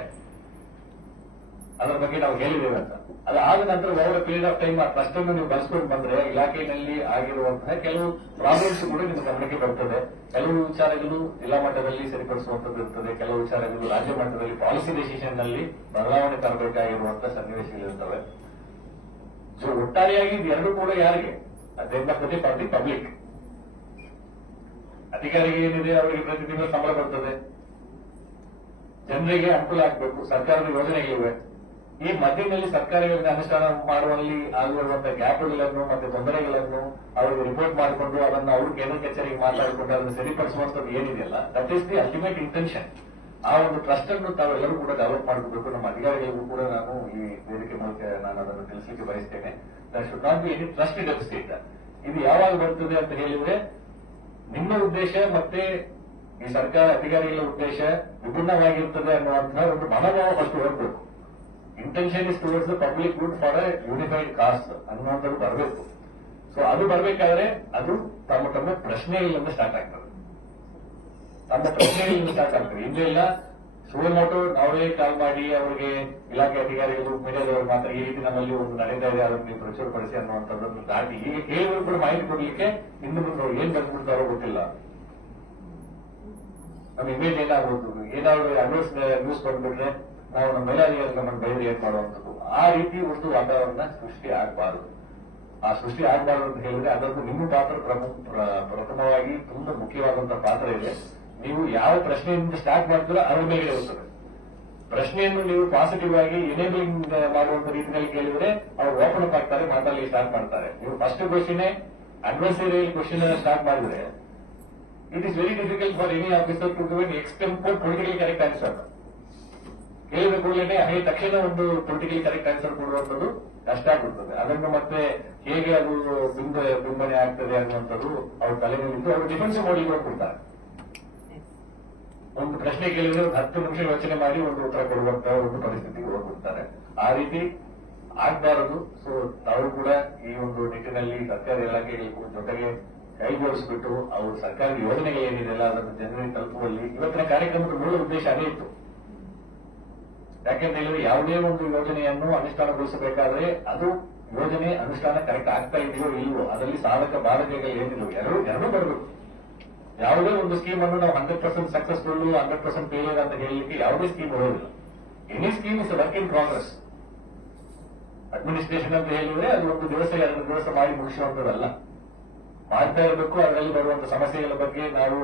ಅದರ ಬಗ್ಗೆ ನಾವು ಹೇಳಿದ್ದೇವೆ ಅಂತ. ಅದಾದ ನಂತರ ಓವರ್ ಪೀರಿಯಡ್ ಆಫ್ ಟೈಮ್ ಆ ಟ್ರಸ್ಟ್ ಅನ್ನು ನೀವು ಬಳಸ್ಕೊಂಡು ಬಂದ್ರೆ ಇಲಾಖೆಯಲ್ಲಿ ಆಗಿರುವಂತಹ ಕೆಲವು ಪ್ರಾಬ್ಲಮ್ಸ್ ಕೂಡ ನಿಮ್ಮ ಗಮನಕ್ಕೆ ಬರ್ತದೆ. ಕೆಲವು ವಿಚಾರಗಳು ಜಿಲ್ಲಾ ಮಟ್ಟದಲ್ಲಿ ಸರಿಪಡಿಸುವಂತದ್ದು ಇರ್ತದೆ, ಕೆಲವು ವಿಚಾರಗಳು ರಾಜ್ಯ ಮಟ್ಟದಲ್ಲಿ ಪಾಲಿಸಿ ಡಿಸಿಷನ್ ನಲ್ಲಿ ಬದಲಾವಣೆ ತರಬೇಕಾಗಿರುವಂತಹ ಸನ್ನಿವೇಶಗಳಿರ್ತವೆ. ಸೊ ಒಟ್ಟಾರೆಯಾಗಿ ಇದೆರಡೂ ಕೂಡ ಯಾರಿಗೆ ಅದೇ ಪಾರ್ಟಿ ಪಬ್ಲಿಕ್. ಅಧಿಕಾರಿಗೆ ಏನಿದೆ ಅವರಿಗೆ ಪ್ರತಿ ತಿಂಗಳು ಸಂಬಳ ಬರ್ತದೆ, ಜನರಿಗೆ ಅನುಕೂಲ ಆಗಬೇಕು, ಸರ್ಕಾರದ ಯೋಜನೆಗಳಿವೆ. ಈ ಮಧ್ಯದಲ್ಲಿ ಸರ್ಕಾರಿ ಯೋಜನೆ ಅನುಷ್ಠಾನ ಮಾಡುವಲ್ಲಿ ಆಗಿರುವಂತಹ ಗ್ಯಾಪ್ಗಳನ್ನು ಮತ್ತೆ ತೊಂದರೆಗಳನ್ನು ಅವರಿಗೆ ರಿಪೋರ್ಟ್ ಮಾಡಿಕೊಂಡು ಅದನ್ನು ಅವರು ಕೇಂದ್ರ ಕಚೇರಿಗೆ ಮಾತಾಡಿಕೊಂಡು ಅದನ್ನು ಸರಿಪಡಿಸುವಂತದ್ದು ಏನಿದೆಯಲ್ಲ, that is the ultimate intention. ಆ ಒಂದು ಟ್ರಸ್ಟ್ ಅನ್ನು ತಾವೆಲ್ಲರೂ ಕೂಡ ಡೆವಲಪ್ ಮಾಡಬೇಕು. ನಮ್ಮ ಅಧಿಕಾರಿಗಳಿಗೂ ಕೂಡ ನಾನು ಈ ವೇದಿಕೆ ಮೂಲಕ ನಾನು ಅದನ್ನು ತಿಳಿಸಲಿಕ್ಕೆ ಬಯಸ್ತೇನೆ. That should not be any trust deficit. ಇದು ಯಾವಾಗ ಬರ್ತದೆ ಅಂತ ಹೇಳಿದ್ರೆ ನಿಮ್ಮ ಉದ್ದೇಶ ಮತ್ತೆ ಈ ಸರ್ಕಾರ ಅಧಿಕಾರಿಗಳ ಉದ್ದೇಶ ವಿಭಿನ್ನವಾಗಿರುತ್ತದೆ ಅನ್ನುವಂತಹ ಒಂದು ಮನೋಭಾವ ಫಸ್ಟ್ ಹೋಗಬೇಕು. Intention is towards the public good for A unified cost ಅನ್ನುವಂಥದ್ದು ಬರಬೇಕು. ಸೊ ಅದು ಬರಬೇಕಾದ್ರೆ ಅದು ತಮ್ಮ ಪ್ರಶ್ನೆಗಳಿಂದ ಸ್ಟಾರ್ಟ್ ಆಗ್ತದೆ. ಇನ್ನೆಲ್ಲ ಸುವರ್ಣೋಟು ಅವರೇ ಕಾಲ್ ಮಾಡಿ ಅವರಿಗೆ ಇಲಾಖೆ ಅಧಿಕಾರಿಗಳು ಮೀಡಿಯಾದವರು ಮಾತ್ರ ಈ ರೀತಿ ನಮ್ಮಲ್ಲಿ ಒಂದು ನಡೀತಾ ಇದೆ, ಅದನ್ನು ನೀವು ಪ್ರಚುರಪಡಿಸಿ ಅನ್ನುವಂಥದ್ದನ್ನು ದಾಟಿ ಈಗ ಕೇಳಿದ್ರು ಕೂಡ ಮಾಹಿತಿ ಕೊಡಲಿಕ್ಕೆ ಇನ್ನು ಮುಂದೆ ಏನ್ ಬಂದ್ಬಿಡ್ತಾರೋ ಗೊತ್ತಿಲ್ಲ. ನಮ್ಮ ಇಮೇಜ್ ಏನಾಗ್ಬೋದು, ಏನಾದ್ರು ಅಡ್ವರ್ಸ್ ನ್ಯೂಸ್ ಬಂದ್ಬಿಟ್ರೆ ನಾವು ನಮ್ಮ ಮೇಲಾಧಿಕಾರಿ ನಮ್ಮನ್ನು ಬೈದು ಏನ್ ಮಾಡುವಂಥದ್ದು, ಆ ರೀತಿ ಒಂದು ವಾತಾವರಣ ಸೃಷ್ಟಿ ಆಗಬಾರದು. ಆ ಸೃಷ್ಟಿ ಆಗಬಾರದು ಅಂತ ಹೇಳಿದ್ರೆ ಅದನ್ನು ನಿಮ್ಮ ಪಾತ್ರ ಪ್ರಥಮವಾಗಿ ತುಂಬಾ ಮುಖ್ಯವಾದಂತಹ ಪಾತ್ರ ಇದೆ. ನೀವು ಯಾವ ಪ್ರಶ್ನೆಯಿಂದ ಸ್ಟಾರ್ಟ್ ಮಾಡ್ತೀರೋ ಅದ್ರ ಮೇಲೆ ಇರುತ್ತದೆ. ಪ್ರಶ್ನೆಯನ್ನು ನೀವು ಪಾಸಿಟಿವ್ ಆಗಿ ಎನೇಬಲಿಂಗ್ ಮಾಡುವಂತ ರೀತಿಯಲ್ಲಿ ಕೇಳಿದ್ರೆ ಅವ್ರು ಓಪನ್ ಅಪ್ ಆಗ್ತಾರೆ, ಮಾತಾಡಲಿಕ್ಕೆ ಸ್ಟಾರ್ಟ್ ಮಾಡ್ತಾರೆ. ನೀವು first question advisory question start ಮಾಡಿದ್ರೆ it is very difficult for any officer to give an extempore politically correct answer. ಕೇಳಿದ ಕೂಡಲೇ ತಕ್ಷಣ ಒಂದು ಪೊಲಿಟಿಕಲಿ ಕರೆಕ್ಟ್ ಆನ್ಸರ್ ಕೊಡುವಂಥದ್ದು ಕಷ್ಟ ಆಗುತ್ತದೆ. ಅದನ್ನು ಮತ್ತೆ ಹೇಗೆ ಅದು ಬಿಂಬನೆ ಆಗ್ತದೆ ಅನ್ನುವಂಥದ್ದು ಅವ್ರ ತಲೆಯಲ್ಲಿದ್ದು ಅವರು ಡಿಫೆನ್ಸ್ ಮೋಡಿಗೆ ಹೋಗ್ಬಿಡ್ತಾರೆ. ಒಂದು ಪ್ರಶ್ನೆ ಕೇಳಿದ್ರೆ ಒಂದು 10 ನಿಮಿಷ ಯೋಚನೆ ಮಾಡಿ ಒಂದು ಉತ್ತರ ಕೊಡುವಂತ ಒಂದು ಪರಿಸ್ಥಿತಿಗೆ ಹೋಗ್ಬಿಡ್ತಾರೆ. ಆ ರೀತಿ ಆಗ್ಬಾರದು. ಸೊ ನಾವು ಕೂಡ ಈ ಒಂದು ನಿಟ್ಟಿನಲ್ಲಿ ಸರ್ಕಾರಿ ಇಲಾಖೆಗಳಿಗೂ ಜೊತೆಗೆ ಕೈ ಜೋಡಿಸ್ಬಿಟ್ಟು ಅವರು ಸರ್ಕಾರಿ ಯೋಜನೆಗಳೇನಿದೆಯಲ್ಲ ಅದನ್ನು ಜನರಿಗೆ ತಲುಪುವಲ್ಲಿ ಇವತ್ತಿನ ಕಾರ್ಯಕ್ರಮದ ಮೂಲ ಉದ್ದೇಶ ಅದೇ ಇತ್ತು. ಯಾಕೆಂತ ಹೇಳಿದ್ರೆ ಯಾವುದೇ ಒಂದು ಯೋಜನೆಯನ್ನು ಅನುಷ್ಠಾನಗೊಳಿಸಬೇಕಾದ್ರೆ ಅದು ಯೋಜನೆ ಅನುಷ್ಠಾನ ಕರೆಕ್ಟ್ ಆಗ್ತಾ ಇದೆಯೋ ಇಲ್ವೋ, ಅದರಲ್ಲಿ ಸಾಧಕ ಬಾಧಕಗಳು ಏನಿಲ್ಲ ಎರಡೂ ಬರಬೇಕು. ಯಾವುದೇ ಒಂದು ಸ್ಕೀಮ್ ಅನ್ನು ನಾವು 100% ಸಕ್ಸಸ್ಫುಲ್ 100% ಫೇಲಿಯರ್ ಅಂತ ಹೇಳಲಿಕ್ಕೆ ಯಾವುದೇ ಸ್ಕೀಮ್ ಬರೋದಿಲ್ಲ. Any scheme is work in progress. Administration ಅಂತ ಹೇಳಿದ್ರೆ ಅದು ಒಂದು ದಿವಸ 2 ದಿವಸ ಮಾಡಿ ಮುಗಿಸುವಂತದಲ್ಲ, ಮಾಡ್ತಾ ಇರಬೇಕು. ಅದರಲ್ಲಿ ಬರುವಂತ ಸಮಸ್ಯೆಗಳ ಬಗ್ಗೆ ನಾವು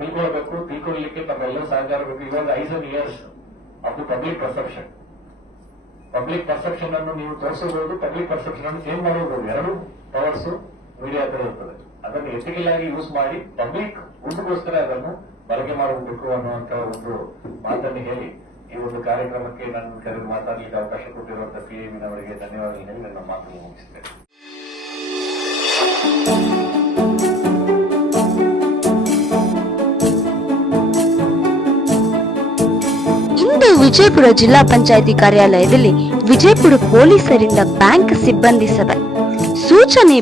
ತಿಳ್ಕೊಳ್ಬೇಕು. ತಿಳ್ಕೊಳ್ಳಲಿಕ್ಕೆ ತಮ್ಮೆಲ್ಲರೂ ಸಹಕಾರ ಬೇಕು. ಇವಾಗ 5 years of the public perception. Public perception ಅನ್ನು ನೀವು ತೋರಿಸಬಹುದು, ಪಬ್ಲಿಕ್ ಪರ್ಸೆಪ್ಷನ್ ಅನ್ನು ಚೇಂಜ್ ಮಾಡಬಹುದು. ಎರಡು ಪವರ್ಸ್ ಮೀಡಿಯಾ ಹತ್ರ ಇರ್ತದೆ. ಅದನ್ನು ಎಥಿಕಲ್ ಆಗಿ ಯೂಸ್ ಮಾಡಿ ಪಬ್ಲಿಕ್ ಉಂಟುಗೋಸ್ಕರ ಅದನ್ನು ಬಳಕೆ ಮಾಡಬೇಕು ಅನ್ನುವಂತ ಒಂದು ಮಾತನ್ನು ಹೇಳಿ ಈ ಒಂದು ಕಾರ್ಯಕ್ರಮಕ್ಕೆ ನಾನು ಕರೆದು ಮಾತಾಡಲಿಕ್ಕೆ ಅವಕಾಶ ಕೊಟ್ಟಿರುವಂತಹ PIB-ನವರಿಗೆ ಧನ್ಯವಾದಗಳು ಹೇಳಿ ನನ್ನ ಮಾತನ್ನು ಮುಗಿಸ್ತೇನೆ. ಇಂದು ವಿಜಯಪುರ ಜಿಲ್ಲಾ ಪಂಚಾಯಿತಿ ಕಾರ್ಯಾಲಯದಲ್ಲಿ ವಿಜಯಪುರ ಪೊಲೀಸರಿಂದ ಬ್ಯಾಂಕ್ ಸಿಬ್ಬಂದಿ ಸಭೆ ಸೂಚನೆ